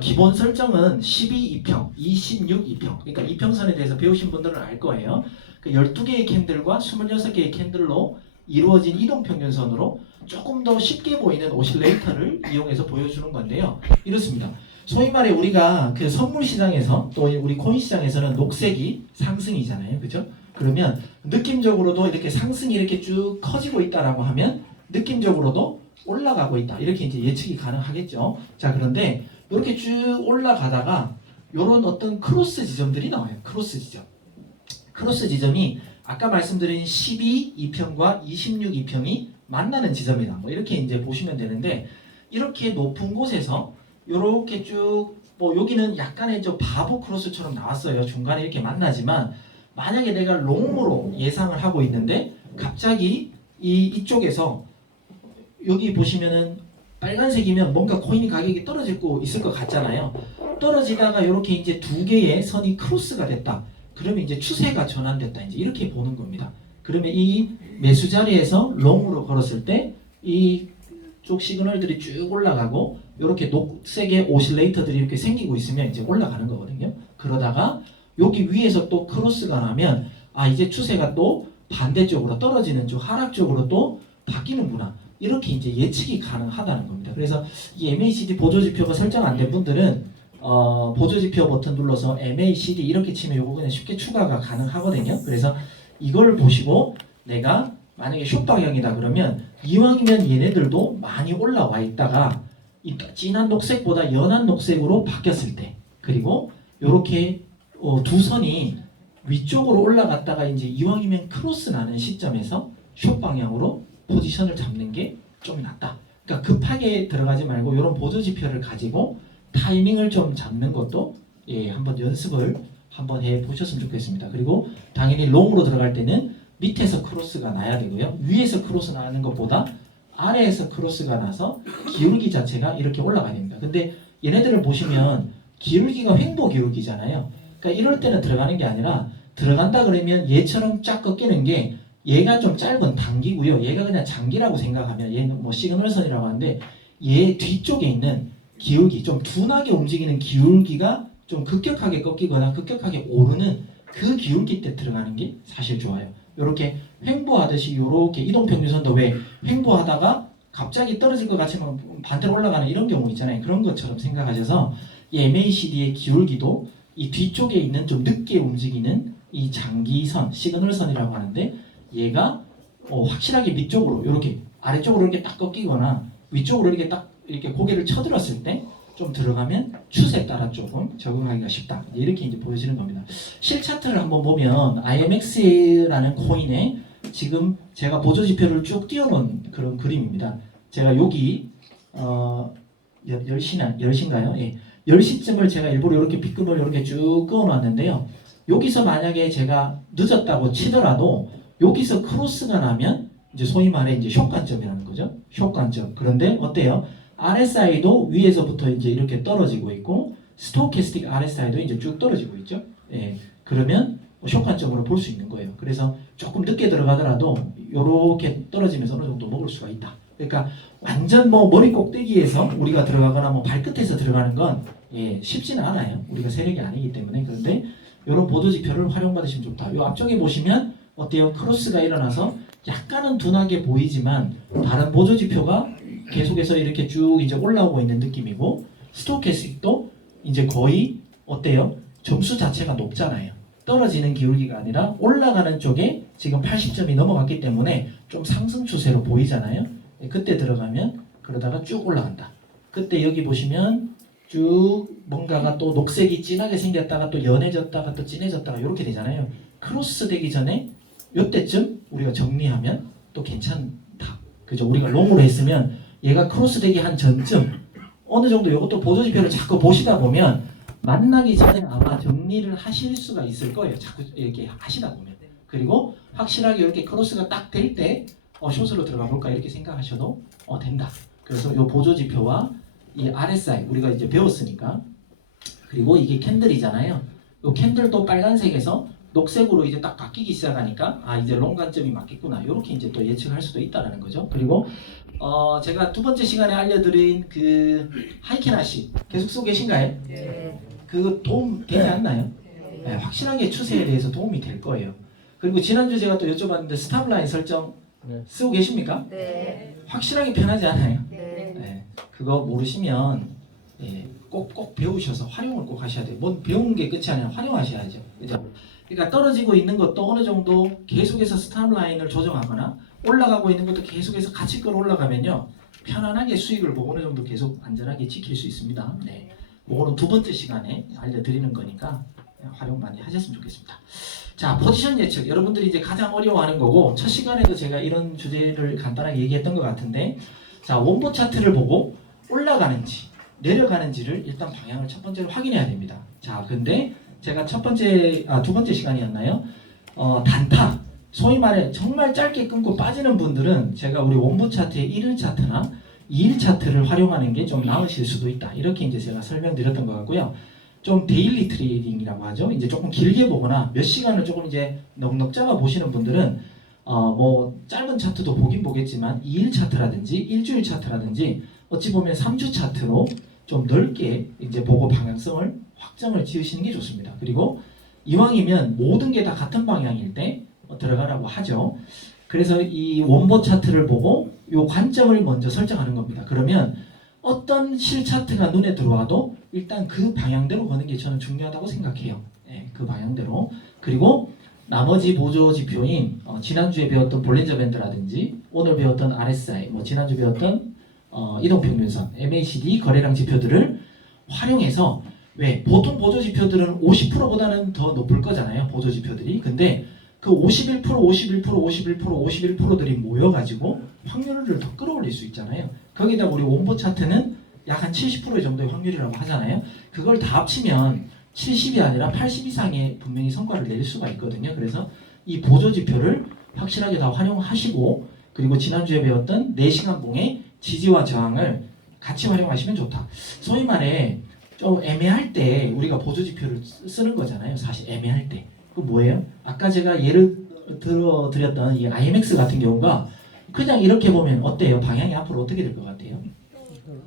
기본 설정은 12, 2평, 26, 2평. 그러니까 이평선에 대해서 배우신 분들은 알 거예요. 그 12개의 캔들과 26개의 캔들로 이루어진 이동평균선으로 조금 더 쉽게 보이는 오실레이터를 이용해서 보여주는 건데요. 이렇습니다. 소위 말해 우리가 그 선물 시장에서 또 우리 코인 시장에서는 녹색이 상승이잖아요. 그죠? 그러면 느낌적으로도 이렇게 상승이 이렇게 쭉 커지고 있다라고 하면 느낌적으로도 올라가고 있다. 이렇게 이제 예측이 가능하겠죠. 자, 그런데 이렇게 쭉 올라가다가 이런 어떤 크로스 지점들이 나와요. 크로스 지점. 크로스 지점이 아까 말씀드린 12, 2평과 26, 2평이 만나는 지점이다. 뭐 이렇게 이제 보시면 되는데, 이렇게 높은 곳에서 이렇게 쭉 뭐 여기는 약간의 저 바보 크로스처럼 나왔어요. 중간에 이렇게 만나지만 만약에 내가 롱으로 예상을 하고 있는데 갑자기 이쪽에서 여기 보시면은 빨간색이면 뭔가 코인이 가격이 떨어지고 있을 것 같잖아요. 떨어지다가 이렇게 이제 두 개의 선이 크로스가 됐다. 그러면 이제 추세가 전환됐다. 이제 이렇게 보는 겁니다. 그러면 이 매수 자리에서 롱으로 걸었을 때 이쪽 시그널들이 쭉 올라가고 이렇게 녹색의 오실레이터들이 이렇게 생기고 있으면 이제 올라가는 거거든요. 그러다가 여기 위에서 또 크로스가 나면 이제 추세가 또 반대쪽으로 떨어지는 쪽 하락 쪽으로 또 바뀌는구나. 이렇게 이제 예측이 가능하다는 겁니다. 그래서 이 MACD 보조지표가 설정 안 된 분들은 보조지표 버튼 눌러서 MACD 이렇게 치면 요거 그냥 쉽게 추가가 가능하거든요. 그래서 이걸 보시고 내가 만약에 숏 방향이다 그러면 이왕이면 얘네들도 많이 올라와 있다가 이 진한 녹색보다 연한 녹색으로 바뀌었을 때, 그리고 이렇게 두 선이 위쪽으로 올라갔다가 이제 이왕이면 크로스 나는 시점에서 숏 방향으로 포지션을 잡는 게 좀 낫다. 그러니까 급하게 들어가지 말고 이런 보조지표를 가지고 타이밍을 좀 잡는 것도 한번 연습을 한번 해 보셨으면 좋겠습니다. 그리고 당연히 롱으로 들어갈 때는 밑에서 크로스가 나야 되고요. 위에서 크로스 나는 것보다 아래에서 크로스가 나서 기울기 자체가 이렇게 올라가야 됩니다. 근데 얘네들을 보시면 기울기가 횡보 기울기잖아요. 그러니까 이럴 때는 들어가는 게 아니라 들어간다 그러면 얘처럼 쫙 꺾이는 게 얘가 좀 짧은 단기고요. 얘가 그냥 장기라고 생각하면 얘는 뭐 시그널선이라고 하는데 얘 뒤쪽에 있는 기울기, 좀 둔하게 움직이는 기울기가 좀 급격하게 꺾이거나 급격하게 오르는 그 기울기 때 들어가는 게 사실 좋아요. 이렇게 횡보하듯이 이렇게 이동평균선도 왜 횡보하다가 갑자기 떨어질 것 같으면 반대로 올라가는 이런 경우 있잖아요. 그런 것처럼 생각하셔서 이 MACD의 기울기도 이 뒤쪽에 있는 좀 늦게 움직이는 이 장기선, 시그널선이라고 하는데 얘가 확실하게 밑쪽으로 이렇게 아래쪽으로 이렇게 딱 꺾이거나 위쪽으로 이렇게 딱 이렇게 고개를 쳐들었을 때 좀 들어가면 추세에 따라 조금 적응하기가 쉽다. 이렇게 이제 보여지는 겁니다. 실차트를 한번 보면 IMX라는 코인에 지금 제가 보조지표를 쭉 띄워놓은 그런 그림입니다. 제가 여기 10시인가요? 예. 10시쯤을 제가 일부러 이렇게 B급을 이렇게 쭉 그어놨는데요. 여기서 만약에 제가 늦었다고 치더라도 여기서 크로스가 나면 이제 소위 말해 이제 효관점이라는 거죠. 효관점. 그런데 어때요? RSI도 위에서부터 이제 이렇게 떨어지고 있고 스토캐스틱 RSI도 이제 쭉 떨어지고 있죠. 예. 그러면 효과적으로 볼 수 있는 거예요. 그래서 조금 늦게 들어가더라도 이렇게 떨어지면서 어느 정도 먹을 수가 있다. 그러니까 완전 뭐 머리 꼭대기에서 우리가 들어가거나 뭐 발끝에서 들어가는 건 쉽지는 않아요. 우리가 세력이 아니기 때문에. 그런데 이런 보도 지표를 활용받으시면 좋다. 이 앞쪽에 보시면 어때요? 크로스가 일어나서 약간은 둔하게 보이지만 다른 보조 지표가 계속해서 이렇게 쭉 이제 올라오고 있는 느낌이고 스토캐스틱도 이제 거의 어때요? 점수 자체가 높잖아요. 떨어지는 기울기가 아니라 올라가는 쪽에 지금 80점이 넘어갔기 때문에 좀 상승 추세로 보이잖아요. 그때 들어가면 그러다가 쭉 올라간다. 그때 여기 보시면 쭉 뭔가가 또 녹색이 진하게 생겼다가 또 연해졌다가 또 진해졌다가 이렇게 되잖아요. 크로스 되기 전에 이때쯤 우리가 정리하면 또 괜찮다. 그죠? 우리가 롱으로 했으면 얘가 크로스 되기 한 전쯤 어느 정도 이것도 보조지표를 자꾸 보시다 보면 만나기 전에 아마 정리를 하실 수가 있을 거예요. 자꾸 이렇게 하시다 보면. 그리고 확실하게 이렇게 크로스가 딱 될 때 숏으로 들어가 볼까 이렇게 생각하셔도 된다. 그래서 이 보조지표와 이 RSI 우리가 이제 배웠으니까 그리고 이게 캔들이잖아요. 이 캔들도 빨간색에서 녹색으로 이제 딱 바뀌기 시작하니까 이제 롱 관점이 맞겠구나 이렇게 이제 또 예측할 수도 있다라는 거죠. 그리고 제가 두 번째 시간에 알려드린 그 하이켄아시 계속 쓰고 계신가요? 네. 그거 도움 되지 않나요? 네, 확실하게 추세에 대해서 도움이 될 거예요. 그리고 지난주 제가 또 여쭤봤는데 스탑라인 설정 쓰고 계십니까? 네. 확실하게 편하지 않아요? 네. 네, 그거 모르시면 꼭 배우셔서 활용을 꼭 하셔야 돼요. 뭔 배우는 게 끝이 아니라 활용하셔야죠. 그죠? 그러니까 떨어지고 있는 것도 어느 정도 계속해서 스탑라인을 조정하거나 올라가고 있는 것도 계속해서 같이 끌어올라가면요 편안하게 수익을 보고 어느 정도 계속 안전하게 지킬 수 있습니다. 네, 그거는 두 번째 시간에 알려드리는 거니까 활용 많이 하셨으면 좋겠습니다. 자, 포지션 예측 여러분들이 이제 가장 어려워하는 거고 첫 시간에도 제가 이런 주제를 간단하게 얘기했던 것 같은데 자, 원보 차트를 보고 올라가는지 내려가는지를 일단 방향을 첫 번째로 확인해야 됩니다. 자, 근데 제가 두 번째 시간이었나요? 단타 소위 말해 정말 짧게 끊고 빠지는 분들은 제가 우리 원보 차트의 1일 차트나 2일 차트를 활용하는 게 좀 나으실 수도 있다. 이렇게 이제 제가 설명드렸던 것 같고요. 좀 데일리 트레이딩이라고 하죠. 이제 조금 길게 보거나 몇 시간을 조금 이제 넉넉 잡아 보시는 분들은 뭐 짧은 차트도 보긴 보겠지만 2일 차트라든지 일주일 차트라든지 어찌 보면 3주 차트로 좀 넓게 이제 보고 방향성을 확정을 지으시는 게 좋습니다. 그리고 이왕이면 모든 게 다 같은 방향일 때 들어가라고 하죠. 그래서 이 원보 차트를 보고 이 관점을 먼저 설정하는 겁니다. 그러면 어떤 실 차트가 눈에 들어와도 일단 그 방향대로 가는 게 저는 중요하다고 생각해요. 네, 그 방향대로. 그리고 나머지 보조 지표인 지난주에 배웠던 볼린저 밴드라든지 오늘 배웠던 RSI, 뭐 지난주 배웠던 이동평균선, MACD 거래량 지표들을 활용해서 왜 보통 보조 지표들은 50%보다는 더 높을 거잖아요. 보조 지표들이. 근데 그 51%, 51%, 51%, 51%들이 모여가지고 확률을 더 끌어올릴 수 있잖아요. 거기다 우리 원보 차트는 약 한 70% 정도의 확률이라고 하잖아요. 그걸 다 합치면 70이 아니라 80 이상의 분명히 성과를 낼 수가 있거든요. 그래서 이 보조 지표를 확실하게 다 활용하시고 그리고 지난주에 배웠던 4시간 봉의 지지와 저항을 같이 활용하시면 좋다. 소위 말해 좀 애매할 때 우리가 보조 지표를 쓰는 거잖아요. 사실 애매할 때. 그 뭐예요? 아까 제가 예를 들어 드렸던 이 IMX 같은 경우가 그냥 이렇게 보면 어때요? 방향이 앞으로 어떻게 될 것 같아요?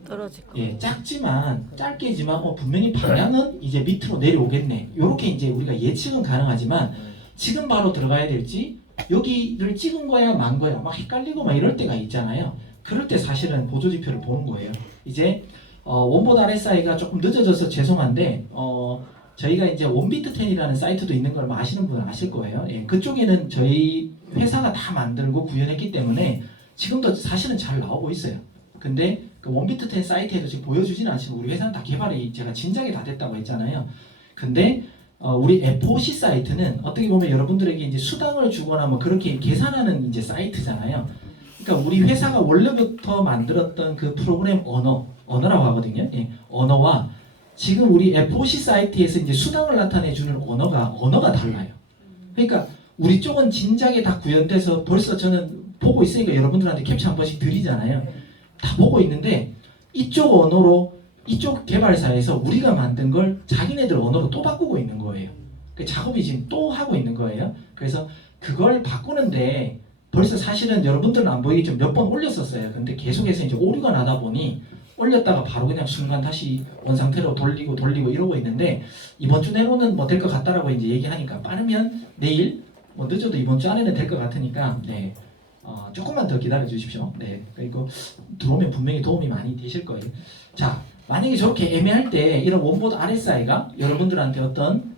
떨어질 거. 짧지만 짧게지만 분명히 방향은 이제 밑으로 내려오겠네. 이렇게 이제 우리가 예측은 가능하지만 지금 바로 들어가야 될지 여기를 찍은 거야 만 거야 막 헷갈리고 막 이럴 때가 있잖아요. 그럴 때 사실은 보조 지표를 보는 거예요. 이제 원보다 RSI가 조금 늦어져서 죄송한데 저희가 이제 원비트10이라는 사이트도 있는 걸 아시는 분은 아실 거예요. 예, 그쪽에는 저희 회사가 다 만들고 구현했기 때문에 지금도 사실은 잘 나오고 있어요. 근데 그 원비트10 사이트에도 지금 보여주지는 않지만 우리 회사는 다 개발이 제가 진작에 다 됐다고 했잖아요. 근데 우리 FOC 사이트는 어떻게 보면 여러분들에게 이제 수당을 주거나 뭐 그렇게 계산하는 이제 사이트잖아요. 그러니까 우리 회사가 원래부터 만들었던 그 프로그램 언어라고 하거든요. 예, 언어와 지금 우리 FOC 사이트에서 이제 수당을 나타내주는 언어가 달라요. 그러니까 우리 쪽은 진작에 다 구현돼서 벌써 저는 보고 있으니까 여러분들한테 캡처 한 번씩 드리잖아요. 다 보고 있는데 이쪽 언어로 이쪽 개발사에서 우리가 만든 걸 자기네들 언어로 또 바꾸고 있는 거예요. 그 작업이 지금 또 하고 있는 거예요. 그래서 그걸 바꾸는데 벌써 사실은 여러분들은 안 보이겠지만 몇 번 올렸었어요. 근데 계속해서 이제 오류가 나다 보니 올렸다가 바로 그냥 순간 다시 원상태로 돌리고 이러고 있는데 이번 주 내로는 뭐 될 것 같다라고 이제 얘기하니까 빠르면 내일 뭐 늦어도 이번 주 안에는 될 것 같으니까 네. 조금만 더 기다려 주십시오. 네. 그리고 들어오면 분명히 도움이 많이 되실 거예요. 자, 만약에 저렇게 애매할 때 이런 원보드 RSI가 여러분들한테 어떤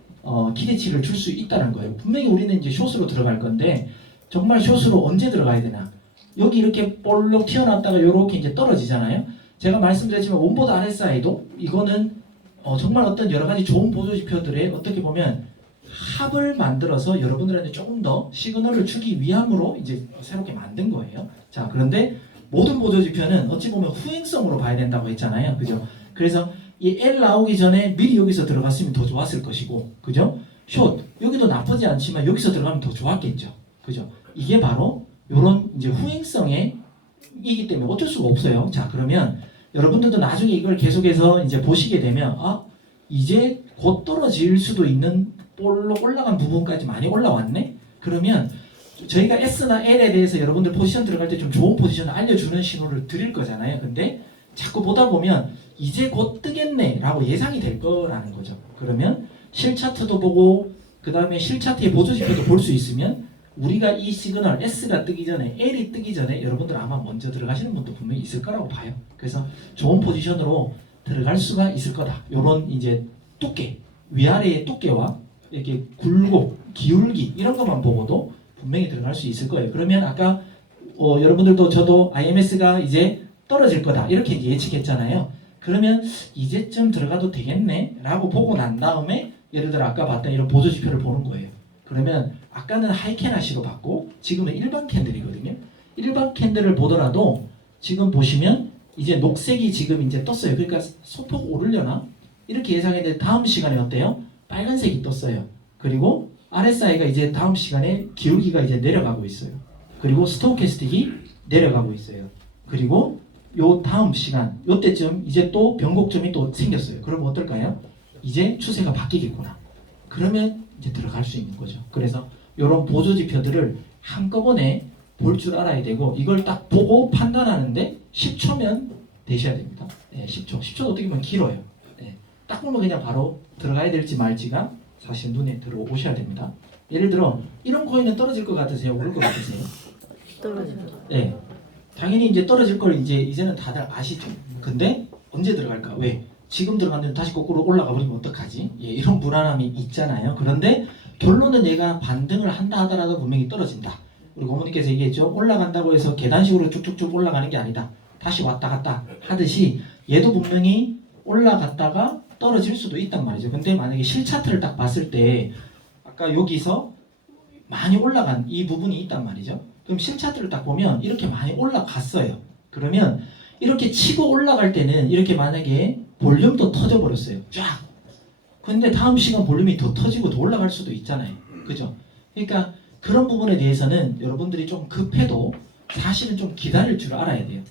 기대치를 줄 수 있다는 거예요. 분명히 우리는 이제 숏으로 들어갈 건데 정말 숏으로 언제 들어가야 되나? 여기 이렇게 볼록 튀어나왔다가 이렇게 이제 떨어지잖아요. 제가 말씀드렸지만 원보드 RSI도 이거는 정말 어떤 여러 가지 좋은 보조 지표들의 어떻게 보면 합을 만들어서 여러분들한테 조금 더 시그널을 주기 위함으로 이제 새롭게 만든 거예요. 자, 그런데 모든 보조 지표는 어찌 보면 후행성으로 봐야 된다고 했잖아요. 그죠? 그래서 이 L 나오기 전에 미리 여기서 들어갔으면 더 좋았을 것이고, 그죠? 숏 여기도 나쁘지 않지만 여기서 들어가면 더 좋았겠죠. 그죠? 이게 바로 이런 이제 후행성의 이기 때문에 어쩔 수가 없어요. 자, 그러면 여러분들도 나중에 이걸 계속해서 이제 보시게 되면 이제 곧 떨어질 수도 있는 볼로 올라간 부분까지 많이 올라왔네? 그러면 저희가 S나 L에 대해서 여러분들 포지션 들어갈 때 좀 좋은 포지션을 알려주는 신호를 드릴 거잖아요. 근데 자꾸 보다 보면 이제 곧 뜨겠네 라고 예상이 될 거라는 거죠. 그러면 실차트도 보고 그 다음에 실차트의 보조지표도 볼 수 있으면 우리가 이 시그널 S가 뜨기 전에 L이 뜨기 전에 여러분들 아마 먼저 들어가시는 분도 분명히 있을 거라고 봐요. 그래서 좋은 포지션으로 들어갈 수가 있을 거다. 요런 이제 두께, 위아래의 두께와 이렇게 굴곡, 기울기 이런 것만 보고도 분명히 들어갈 수 있을 거예요. 그러면 아까 여러분들도 저도 IMS가 이제 떨어질 거다 이렇게 이제 예측했잖아요. 그러면 이제쯤 들어가도 되겠네 라고 보고 난 다음에 예를 들어 아까 봤던 이런 보조지표를 보는 거예요. 그러면 아까는 하이캐나시로 봤고 지금은 일반 캔들이거든요. 일반 캔들을 보더라도 지금 보시면 이제 녹색이 지금 이제 떴어요. 그러니까 소폭 오르려나? 이렇게 예상했는데 다음 시간에 어때요? 빨간색이 떴어요. 그리고 RSI가 이제 다음 시간에 기울기가 이제 내려가고 있어요. 그리고 스토캐스틱이 내려가고 있어요. 그리고 요 다음 시간 요때쯤 이제 또 변곡점이 또 생겼어요. 그럼 어떨까요? 이제 추세가 바뀌겠구나. 그러면 이제 들어갈 수 있는 거죠. 그래서 이런 보조 지표들을 한꺼번에 볼 줄 알아야 되고 이걸 딱 보고 판단하는데 10초면 되셔야 됩니다. 네, 10초. 10초는 어떻게 보면 길어요. 네, 딱 보면 그냥 바로 들어가야 될지 말지가 사실 눈에 들어오셔야 됩니다. 예를 들어 이런 코인은 떨어질 것 같으세요? 오를 것 같으세요? 떨어집니다. 네. 당연히 이제 떨어질 걸 이제는 다들 아시죠. 근데 언제 들어갈까? 왜? 지금 들어갔는데 다시 거꾸로 올라가 버리면 어떡하지? 예, 이런 불안함이 있잖아요. 그런데 결론은 얘가 반등을 한다 하더라도 분명히 떨어진다. 우리 고모님께서 얘기했죠. 올라간다고 해서 계단식으로 쭉쭉쭉 올라가는 게 아니다. 다시 왔다 갔다 하듯이 얘도 분명히 올라갔다가 떨어질 수도 있단 말이죠. 근데 만약에 실차트를 딱 봤을 때 아까 여기서 많이 올라간 이 부분이 있단 말이죠. 그럼 실차트를 딱 보면 이렇게 많이 올라갔어요. 그러면 이렇게 치고 올라갈 때는 이렇게 만약에 볼륨도 터져버렸어요. 쫙. 근데 다음 시간 볼륨이 더 터지고 더 올라갈 수도 있잖아요. 그죠? 그러니까 그런 부분에 대해서는 여러분들이 좀 급해도 사실은 좀 기다릴 줄 알아야 돼요.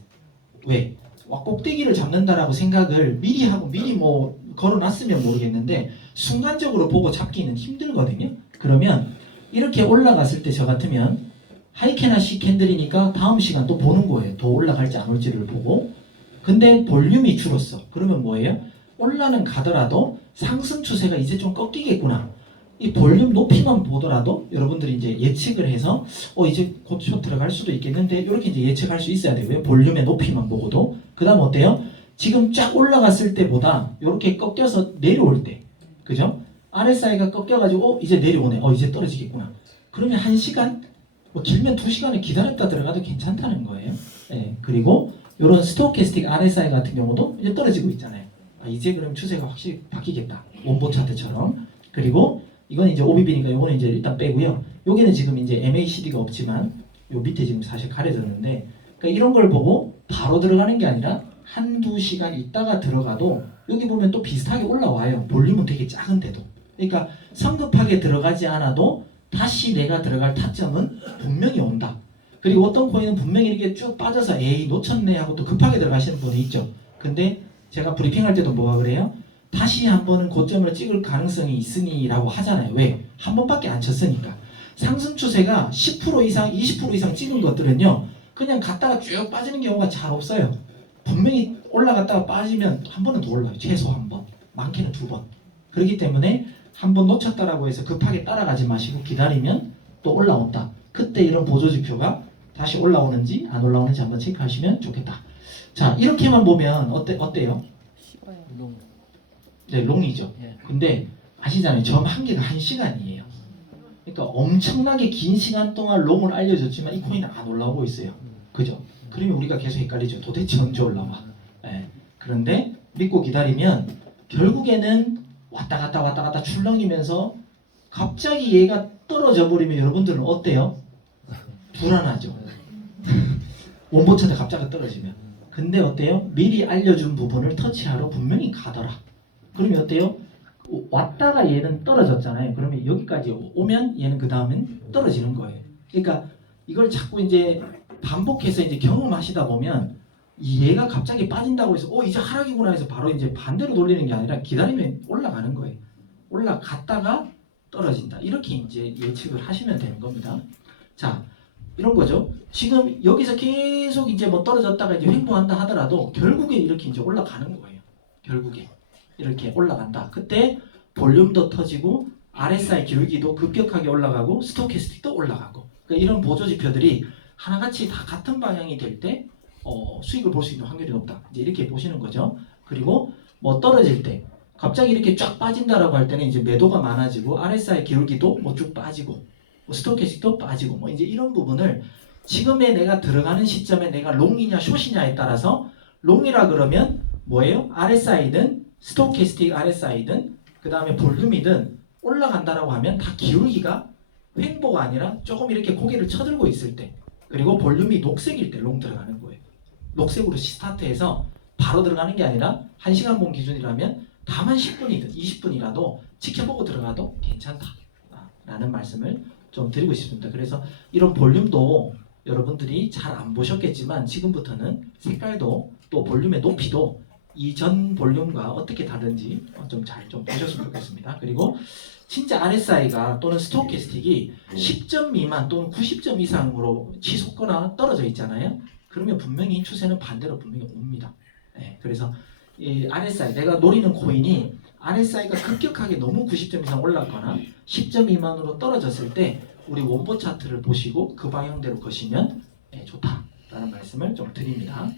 왜? 꼭대기를 잡는다라고 생각을 미리 하고 미리 뭐 걸어놨으면 모르겠는데 순간적으로 보고 잡기는 힘들거든요. 그러면 이렇게 올라갔을 때 저 같으면 하이캐나 시캔들이니까 다음 시간 또 보는 거예요. 더 올라갈지 안 올지를 보고. 근데 볼륨이 줄었어. 그러면 뭐예요? 올라는 가더라도 상승 추세가 이제 좀 꺾이겠구나. 이 볼륨 높이만 보더라도 여러분들이 이제 예측을 해서 이제 곧 숏 들어갈 수도 있겠는데 이렇게 이제 예측할 수 있어야 되고요. 볼륨의 높이만 보고도. 그 다음 어때요? 지금 쫙 올라갔을 때보다 이렇게 꺾여서 내려올 때. 그죠? RSI가 꺾여가지고 이제 내려오네. 이제 떨어지겠구나. 그러면 1시간? 뭐 길면 2시간을 기다렸다 들어가도 괜찮다는 거예요. 네, 그리고 이런 스토캐스틱 RSI 같은 경우도 이제 떨어지고 있잖아요. 이제 그럼 추세가 확실히 바뀌겠다. 원본 차트처럼. 그리고 이건 이제 OBB니까 이거는 이제 일단 빼고요. 여기는 지금 이제 MACD가 없지만 요 밑에 지금 사실 가려졌는데 그러니까 이런 걸 보고 바로 들어가는 게 아니라 한두 시간 있다가 들어가도 여기 보면 또 비슷하게 올라와요. 볼륨은 되게 작은데도. 그러니까 성급하게 들어가지 않아도 다시 내가 들어갈 타점은 분명히 온다. 그리고 어떤 코인은 분명히 이렇게 쭉 빠져서 에이 놓쳤네 하고 또 급하게 들어가시는 분이 있죠. 근데 제가 브리핑할 때도 뭐가 그래요? 다시 한 번은 고점을 찍을 가능성이 있으니라고 하잖아요. 왜? 한 번밖에 안 쳤으니까. 상승 추세가 10% 이상, 20% 이상 찍은 것들은요, 그냥 갔다가 쭉 빠지는 경우가 잘 없어요. 분명히 올라갔다가 빠지면 한 번은 더 올라요. 최소 한 번, 많게는 두 번. 그렇기 때문에 한 번 놓쳤다라고 해서 급하게 따라가지 마시고 기다리면 또 올라온다. 그때 이런 보조지표가 다시 올라오는지 안 올라오는지 한번 체크하시면 좋겠다. 자, 이렇게만 보면 어때요? 롱. 네, 롱이죠. 예. 근데 아시잖아요. 점 한 개가 1시간이에요. 그러니까 엄청나게 긴 시간 동안 롱을 알려줬지만 이 코인은 안 올라오고 있어요. 그죠? 그러면 우리가 계속 헷갈리죠. 도대체 언제 올라와? 예. 그런데 믿고 기다리면 결국에는 왔다 갔다 출렁이면서 갑자기 얘가 떨어져 버리면 여러분들은 어때요? 불안하죠. 원본 차트 갑자기 떨어지면. 근데 어때요? 미리 알려준 부분을 터치하러 분명히 가더라. 그러면 어때요? 왔다가 얘는 떨어졌잖아요. 그러면 여기까지 오면 얘는 그 다음엔 떨어지는 거예요. 그러니까 이걸 자꾸 이제 반복해서 이제 경험하시다 보면 얘가 갑자기 빠진다고 해서 이제 하락이구나 해서 바로 이제 반대로 돌리는 게 아니라 기다리면 올라가는 거예요. 올라갔다가 떨어진다. 이렇게 이제 예측을 하시면 되는 겁니다. 자, 이런 거죠. 지금 여기서 계속 이제 뭐 떨어졌다가 이제 횡보한다 하더라도 결국에 이렇게 이제 올라가는 거예요. 결국에 이렇게 올라간다. 그때 볼륨도 터지고 RSI 기울기도 급격하게 올라가고 스토캐스틱도 올라가고. 그러니까 이런 보조 지표들이 하나같이 다 같은 방향이 될 때 수익을 볼 수 있는 확률이 높다. 이제 이렇게 보시는 거죠. 그리고 뭐 떨어질 때 갑자기 이렇게 쫙 빠진다라고 할 때는 이제 매도가 많아지고 RSI 기울기도 뭐 쭉 빠지고 뭐 스토캐스틱도 빠지고 뭐 이제 이런 부분을 지금의 내가 들어가는 시점에 내가 롱이냐 숏이냐에 따라서 롱이라 그러면 뭐예요? RSI든 스토캐스틱 RSI든 그 다음에 볼륨이든 올라간다라고 하면 다 기울기가 횡보가 아니라 조금 이렇게 고개를 쳐들고 있을 때 그리고 볼륨이 녹색일 때 롱 들어가는 거예요. 녹색으로 스타트해서 바로 들어가는 게 아니라 1시간 본 기준이라면 다만 10분이든 20분이라도 지켜보고 들어가도 괜찮다 라는 말씀을 좀 드리고 싶습니다. 그래서 이런 볼륨도 여러분들이 잘 안 보셨겠지만 지금부터는 색깔도 또 볼륨의 높이도 이전 볼륨과 어떻게 다른지 좀 잘 좀 보셨으면 좋겠습니다. 그리고 진짜 RSI가 또는 스토캐스틱이 10점 미만 또는 90점 이상으로 치솟거나 떨어져 있잖아요. 그러면 분명히 추세는 반대로 분명히 옵니다. 네, 그래서 이 RSI 내가 노리는 코인이 RSI가 급격하게 너무 90점 이상 올랐거나 10점 미만으로 떨어졌을 때 우리 원보 차트를 보시고 그 방향대로 거시면 좋다라는 말씀을 좀 드립니다.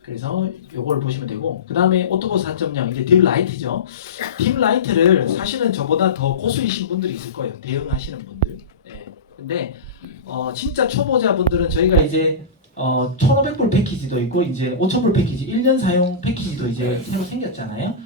그래서 요걸 보시면 되고 그 다음에 오토보 4.0 이제 딥라이트죠. 딥라이트를 사실은 저보다 더 고수이신 분들이 있을 거예요. 대응하시는 분들. 근데 진짜 초보자분들은 저희가 이제 1,500불 패키지도 있고 이제 5,000불 패키지 1년 사용 패키지도 이제 새로 생겼잖아요.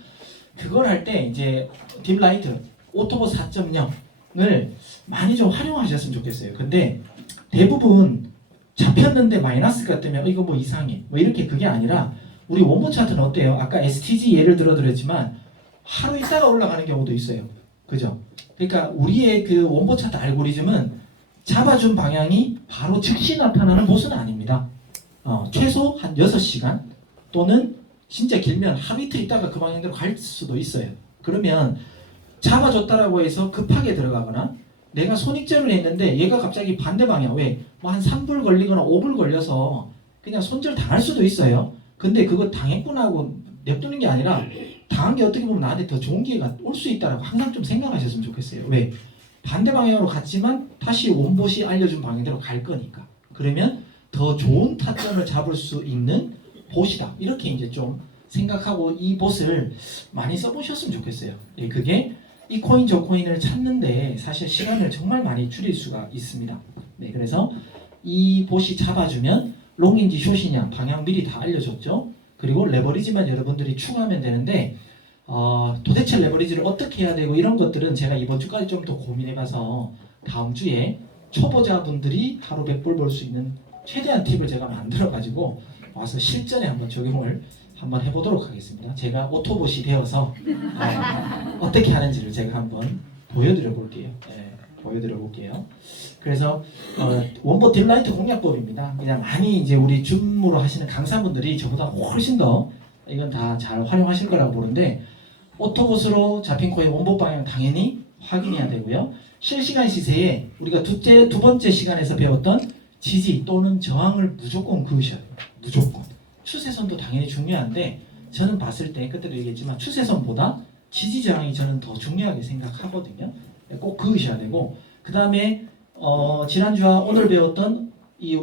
그걸 할 때 이제 딥라이트 오토보 4.0을 많이 좀 활용하셨으면 좋겠어요. 근데 대부분 잡혔는데 마이너스가 뜨면 이거 뭐 이상해 뭐 이렇게 그게 아니라 우리 원본 차트는 어때요? 아까 STG 예를 들어드렸지만 하루 있다가 올라가는 경우도 있어요. 그죠? 그러니까 우리의 그 원본 차트 알고리즘은 잡아준 방향이 바로 즉시 나타나는 보수는 아닙니다. 최소 한 6시간 또는 진짜 길면 하루 이틀 있다가 그 방향대로 갈 수도 있어요. 그러면 잡아줬다라고 해서 급하게 들어가거나 내가 손익절을 했는데 얘가 갑자기 반대 방향 왜? 뭐 한 3불 걸리거나 5불 걸려서 그냥 손절 당할 수도 있어요. 근데 그거 당했구나 하고 냅두는 게 아니라 당한 게 어떻게 보면 나한테 더 좋은 기회가 올 수 있다라고 항상 좀 생각하셨으면 좋겠어요. 왜? 반대 방향으로 갔지만 다시 원봇이 알려준 방향대로 갈 거니까. 그러면 더 좋은 타점을 잡을 수 있는 봇이다. 이렇게 이제 좀 생각하고 이 봇을 많이 써보셨으면 좋겠어요. 그게 이 코인 저 코인을 찾는데 사실 시간을 정말 많이 줄일 수가 있습니다. 네, 그래서 이 봇이 잡아주면 롱인지 숏이냐 방향 미리 다 알려줬죠. 그리고 레버리지만 여러분들이 추가하면 되는데 도대체 레버리지를 어떻게 해야 되고 이런 것들은 제가 이번 주까지 좀 더 고민해봐서 다음 주에 초보자분들이 하루 100불 벌 수 있는 최대한 팁을 제가 만들어가지고 와서 실전에 한번 적용을 한번 해보도록 하겠습니다. 제가 오토봇이 되어서 어떻게 하는지를 제가 한번 보여드려 볼게요. 보여드려 볼게요. 그래서 원보 딜라이트 공략법입니다. 그냥 많이 이제 우리 줌으로 하시는 강사분들이 저보다 훨씬 더 이건 다 잘 활용하실 거라고 보는데 오토봇으로 잡힌 코의 원복 방향 당연히 확인해야 되고요. 실시간 시세에 우리가 두 번째 시간에서 배웠던 지지 또는 저항을 무조건 그으셔야 돼요. 무조건. 추세선도 당연히 중요한데 저는 봤을 때 그때도 얘기했지만 추세선보다 지지 저항이 저는 더 중요하게 생각하거든요. 꼭 그으셔야 되고 그 다음에 지난주와 오늘 배웠던 이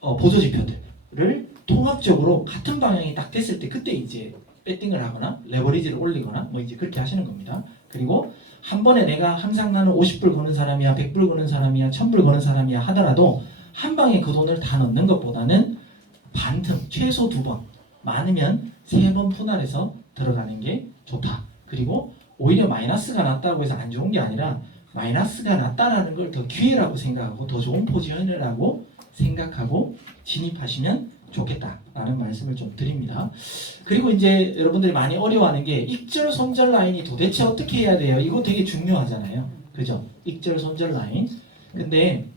보조 지표들을 통합적으로 같은 방향이 딱 됐을 때 그때 이제 배팅을 하거나 레버리지를 올리거나 뭐 이제 그렇게 하시는 겁니다. 그리고 한 번에 내가 항상 나는 50불 거는 사람이야, 100불 거는 사람이야, 1000불 거는 사람이야 하더라도 한 방에 그 돈을 다 넣는 것보다는 반틈, 최소 2번, 많으면 3번 분할해서 들어가는 게 좋다. 그리고 오히려 마이너스가 났다고 해서 안 좋은 게 아니라 마이너스가 났다라는 걸 더 기회라고 생각하고 더 좋은 포지션이라고 생각하고 진입하시면 좋겠다라는 말씀을 좀 드립니다. 그리고 이제 여러분들이 많이 어려워하는 게 익절 손절 라인이 도대체 어떻게 해야 돼요? 이거 되게 중요하잖아요. 그죠? 익절 손절 라인. 근데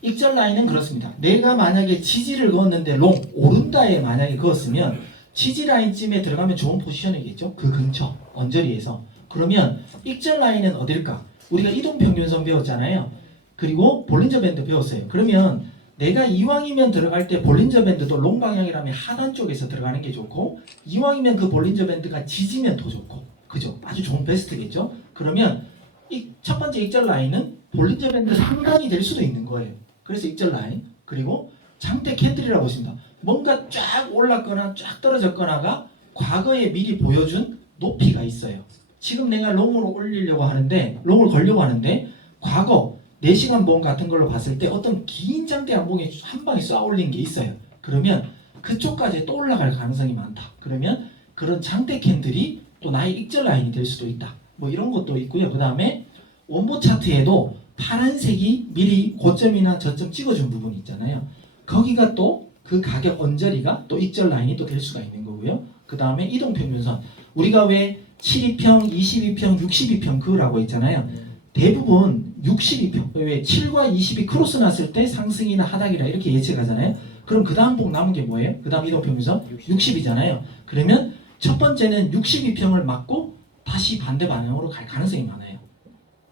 익절 라인은 그렇습니다. 내가 만약에 지지를 그었는데 롱 오른다에 만약에 그었으면 지지 라인쯤에 들어가면 좋은 포지션이겠죠? 그 근처 언저리에서. 그러면 익절 라인은 어딜까? 우리가 이동평균선 배웠잖아요. 그리고 볼린저 밴드 배웠어요. 그러면 내가 이왕이면 들어갈 때 볼린저 밴드도 롱 방향이라면 하단 쪽에서 들어가는 게 좋고 이왕이면 그 볼린저 밴드가 지지면 더 좋고 그죠? 아주 좋은 베스트겠죠? 그러면 이 첫 번째 익절 라인은 볼린저 밴드 상단이 될 수도 있는 거예요. 그래서 익절 라인 그리고 장대 캔들이라고 보십니다. 뭔가 쫙 올랐거나 쫙 떨어졌거나가 과거에 미리 보여준 높이가 있어요. 지금 내가 롱으로 올리려고 하는데 롱을 걸려고 하는데 과거 4시간 봉 같은 걸로 봤을 때 어떤 긴 장대 양봉이 한 방에 쏴 올린 게 있어요. 그러면 그쪽까지 또 올라갈 가능성이 많다. 그러면 그런 장대 캔들이 또 나의 익절 라인이 될 수도 있다. 뭐 이런 것도 있고요. 그 다음에 원보 차트에도 파란색이 미리 고점이나 저점 찍어준 부분이 있잖아요. 거기가 또 그 가격 언저리가 또 익절 라인이 또 될 수가 있는 거고요. 그 다음에 이동평균선 우리가 왜 72평, 22평, 62평 그라고 있잖아요. 대부분 62평 왜 7과 20이 크로스 났을 때 상승이나 하락이라 이렇게 예측하잖아요. 그럼 그 다음 복 남은 게 뭐예요? 그 다음 이동평균선 60이잖아요. 그러면 첫 번째는 62평을 맞고 다시 반대 방향으로 갈 가능성이 많아요.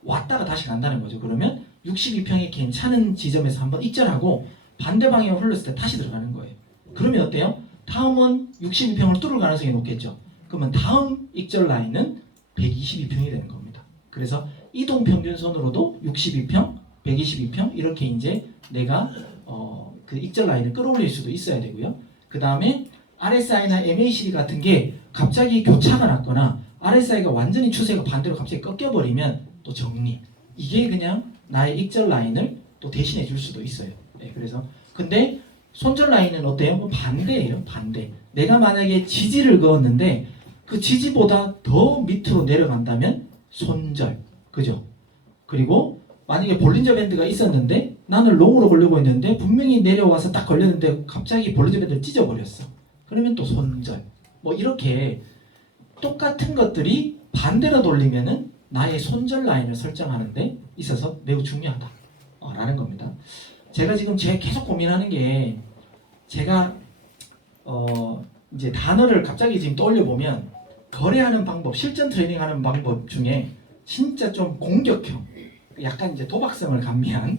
왔다가 다시 간다는 거죠. 그러면 62평이 괜찮은 지점에서 한번 익절하고 반대 방향으로 흘렀을 때 다시 들어가는 거예요. 그러면 어때요? 다음은 62평을 뚫을 가능성이 높겠죠. 그러면 다음 익절 라인은 122평이 되는 겁니다. 그래서 이동평균선으로도 62평, 122평 이렇게 이제 내가 그 익절 라인을 끌어올릴 수도 있어야 되고요. 그 다음에 RSI나 MACD 같은 게 갑자기 교차가 났거나 RSI가 완전히 추세가 반대로 갑자기 꺾여버리면 또 정리. 이게 그냥 나의 익절 라인을 또 대신해 줄 수도 있어요. 네, 그래서 근데 손절 라인은 어때요? 반대예요. 반대. 내가 만약에 지지를 그었는데 그 지지보다 더 밑으로 내려간다면 손절. 그죠? 그리고 만약에 볼린저 밴드가 있었는데 나는 롱으로 걸려고 했는데 분명히 내려와서 딱 걸렸는데 갑자기 볼린저 밴드를 찢어버렸어. 그러면 또 손절. 뭐 이렇게 똑같은 것들이 반대로 돌리면은 나의 손절 라인을 설정하는 데 있어서 매우 중요하다 라는 겁니다. 제가 지금 계속 고민하는 게 제가 이제 단어를 갑자기 지금 떠올려 보면 거래하는 방법, 실전 트레이닝하는 방법 중에 진짜 좀 공격형, 약간 이제 도박성을 감미한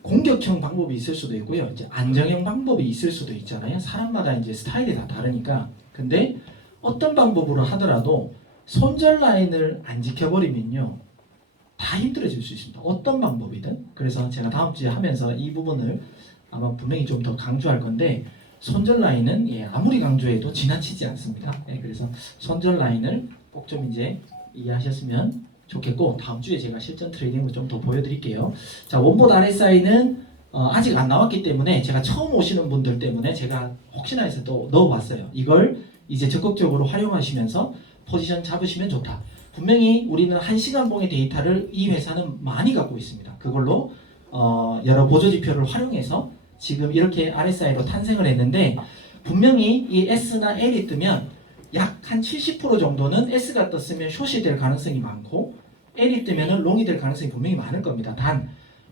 공격형 방법이 있을 수도 있고요. 이제 안정형 방법이 있을 수도 있잖아요. 사람마다 이제 스타일이 다 다르니까. 근데 어떤 방법으로 하더라도 손절 라인을 안 지켜버리면요 다 힘들어질 수 있습니다. 어떤 방법이든. 그래서 제가 다음 주에 하면서 이 부분을 아마 분명히 좀 더 강조할 건데 손절 라인은 아무리 강조해도 지나치지 않습니다. 그래서 손절 라인을 꼭 좀 이제 이해하셨으면 좋겠고 다음 주에 제가 실전 트레이닝으로 좀 더 보여드릴게요. 자, 원봇 RSI는 아직 안 나왔기 때문에 제가 처음 오시는 분들 때문에 제가 혹시나 해서 또 넣어봤어요. 이걸 이제 적극적으로 활용하시면서 포지션 잡으시면 좋다. 분명히 우리는 1시간 봉의 데이터를 이 회사는 많이 갖고 있습니다. 그걸로 여러 보조지표를 활용해서 지금 이렇게 RSI로 탄생을 했는데 분명히 이 S나 L이 뜨면 약 한 70% 정도는 S가 떴으면 숏이 될 가능성이 많고 L이 뜨면은 롱이 될 가능성이 분명히 많을 겁니다. 단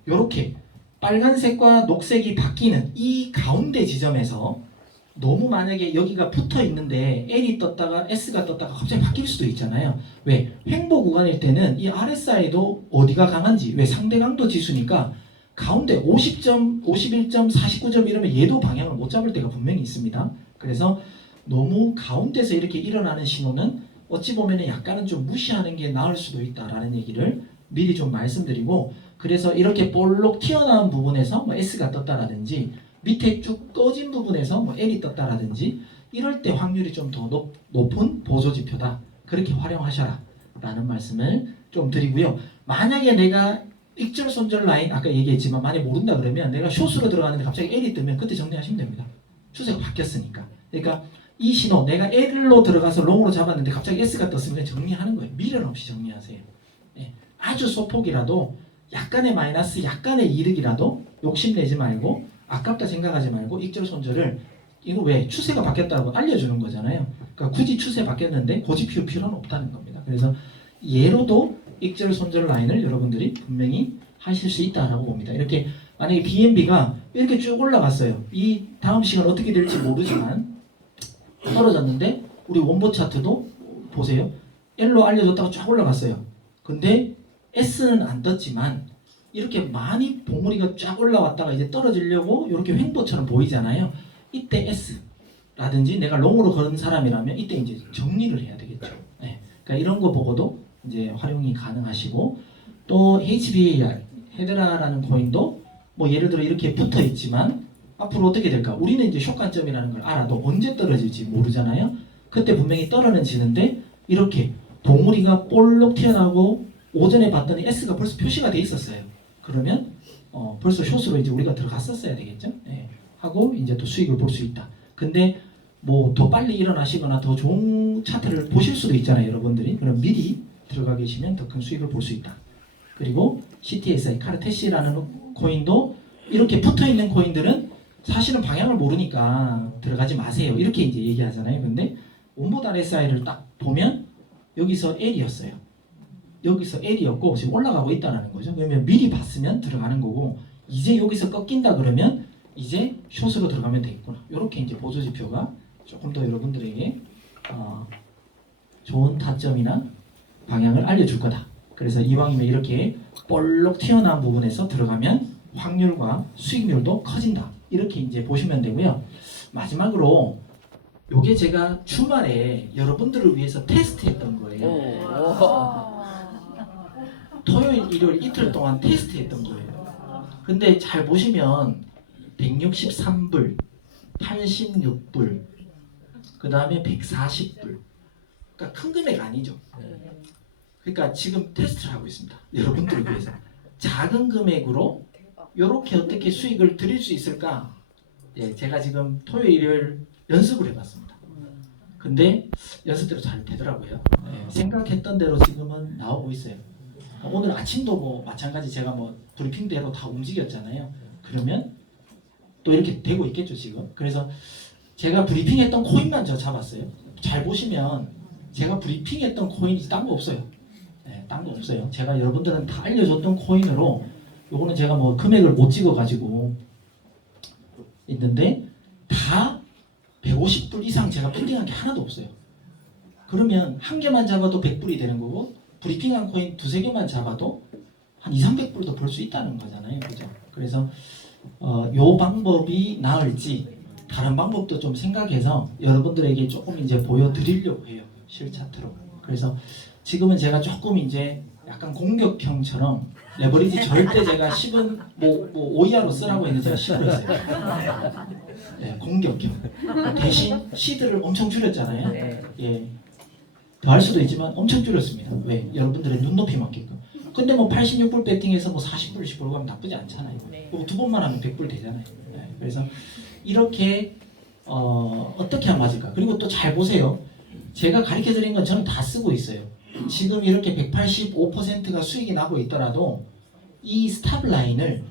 요렇게 빨간색과 녹색이 바뀌는 이 가운데 지점에서 너무 만약에 여기가 붙어 있는데 L이 떴다가 S가 떴다가 갑자기 바뀔 수도 있잖아요. 왜? 횡보 구간일 때는 이 RSI도 어디가 강한지, 왜 상대 강도 지수니까 가운데 50점, 51점, 49점 이러면 얘도 방향을 못 잡을 때가 분명히 있습니다. 그래서 너무 가운데서 이렇게 일어나는 신호는 어찌 보면 약간은 좀 무시하는 게 나을 수도 있다라는 얘기를 미리 좀 말씀드리고, 그래서 이렇게 볼록 튀어나온 부분에서 뭐 S가 떴다라든지 밑에 쭉 꺼진 부분에서 뭐 L이 떴다라든지 이럴 때 확률이 좀 더 높은 보조지표다. 그렇게 활용하셔라 라는 말씀을 좀 드리고요. 만약에 내가 익절 손절 라인 아까 얘기했지만 만약 모른다 그러면 내가 숏으로 들어가는데 갑자기 L이 뜨면 그때 정리하시면 됩니다. 추세가 바뀌었으니까. 그러니까 이 신호 내가 L로 들어가서 롱으로 잡았는데 갑자기 S가 떴으면 정리하는 거예요. 미련 없이 정리하세요. 예, 아주 소폭이라도 약간의 마이너스, 약간의 이득이라도 욕심내지 말고 아깝다 생각하지 말고 익절 손절을 이거 왜 추세가 바뀌었다고 알려주는 거잖아요. 그러니까 굳이 추세 바뀌었는데 고집 피울 필요는 없다는 겁니다. 그래서 예로도 익절 손절 라인을 여러분들이 분명히 하실 수 있다라고 봅니다. 이렇게 만약에 BNB가 이렇게 쭉 올라갔어요. 이 다음 시간 어떻게 될지 모르지만 떨어졌는데 우리 원보 차트도 보세요. L로 알려줬다가 쫙 올라갔어요. 근데 S는 안 떴지만 이렇게 많이 봉우리가 쫙 올라왔다가 이제 떨어지려고 이렇게 횡보처럼 보이잖아요. 이때 S라든지 내가 롱으로 걸은 사람이라면 이때 이제 정리를 해야 되겠죠. 네. 그러니까 이런 거 보고도 이제 활용이 가능하시고, 또 HBAR 헤드라라는 코인도 뭐 예를 들어 이렇게 붙어 있지만 앞으로 어떻게 될까? 우리는 이제 숏관점이라는 걸 알아도 언제 떨어질지 모르잖아요. 그때 분명히 떨어지는데 이렇게 봉우리가 볼록 튀어나오고 오전에 봤더니 S가 벌써 표시가 돼 있었어요. 그러면 벌써 숏으로 이제 우리가 들어갔었어야 되겠죠. 예. 하고 이제 또 수익을 볼 수 있다. 근데 뭐 더 빨리 일어나시거나 더 좋은 차트를 보실 수도 있잖아요, 여러분들이. 그럼 미리 들어가 계시면 더 큰 수익을 볼 수 있다. 그리고 CTSI 카르테시라는 코인도 이렇게 붙어 있는 코인들은 사실은 방향을 모르니까 들어가지 마세요. 이렇게 이제 얘기하잖아요. 근데 원본 RSI를 딱 보면 여기서 L이었어요. 여기서 L이었고 지금 올라가고 있다는 거죠. 그러면 미리 봤으면 들어가는 거고, 이제 여기서 꺾인다 그러면 이제 숏으로 들어가면 되겠구나. 이렇게 이제 보조지표가 조금 더 여러분들에게 좋은 타점이나 방향을 알려줄 거다. 그래서 이왕이면 이렇게 볼록 튀어나온 부분에서 들어가면 확률과 수익률도 커진다. 이렇게 이제 보시면 되고요. 마지막으로 요게 제가 주말에 여러분들을 위해서 테스트했던 거예요. 토요일, 일요일 이틀 동안 테스트했던 거예요. 근데 잘 보시면 163불, 86불, 그 다음에 140불. 그러니까 큰 금액 아니죠. 그러니까 지금 테스트를 하고 있습니다. 여러분들을 위해서. 작은 금액으로 이렇게 어떻게 수익을 드릴 수 있을까? 예, 제가 지금 토요일, 일요일 연습을 해봤습니다. 근데 연습대로 잘 되더라고요. 예, 생각했던 대로 지금은 나오고 있어요. 오늘 아침도 뭐 마찬가지 제가 뭐 브리핑대로 다 움직였잖아요. 그러면 또 이렇게 되고 있겠죠 지금. 그래서 제가 브리핑했던 코인만 저 잡았어요. 잘 보시면 제가 브리핑했던 코인이 딴 거 없어요. 네, 딴 거 없어요. 제가 여러분들은 다 알려줬던 코인으로, 요거는 제가 뭐 금액을 못 찍어가지고 있는데 다 150불 이상 제가 밴딩한 게 하나도 없어요. 그러면 한 개만 잡아도 100불이 되는 거고, 브리핑한 코인 두세 개만 잡아도 한 200~300불도 벌 수 있다는 거잖아요. 그죠? 그래서 요 방법이 나을지 다른 방법도 좀 생각해서 여러분들에게 조금 이제 보여드리려고 해요. 실차트로. 그래서 지금은 제가 조금 이제 약간 공격형처럼 레버리지 절대 제가 10은 뭐 5이하로 쓰라고 했는데 제가 10으로 했어요. 네, 공격형. 대신 시드를 엄청 줄였잖아요. 예. 더 할 수도 있지만 엄청 줄였습니다. 왜? 여러분들의 눈높이 맞게끔. 근데 뭐 86불 배팅해서 뭐 40불씩 벌고 하면 나쁘지 않잖아요. 뭐 두 번만 하면 100불 되잖아요. 네, 그래서 이렇게 어떻게 하면 맞을까? 그리고 또 잘 보세요. 제가 가르쳐 드린 건 저는 다 쓰고 있어요. 지금 이렇게 185%가 수익이 나고 있더라도 이 스탑 라인을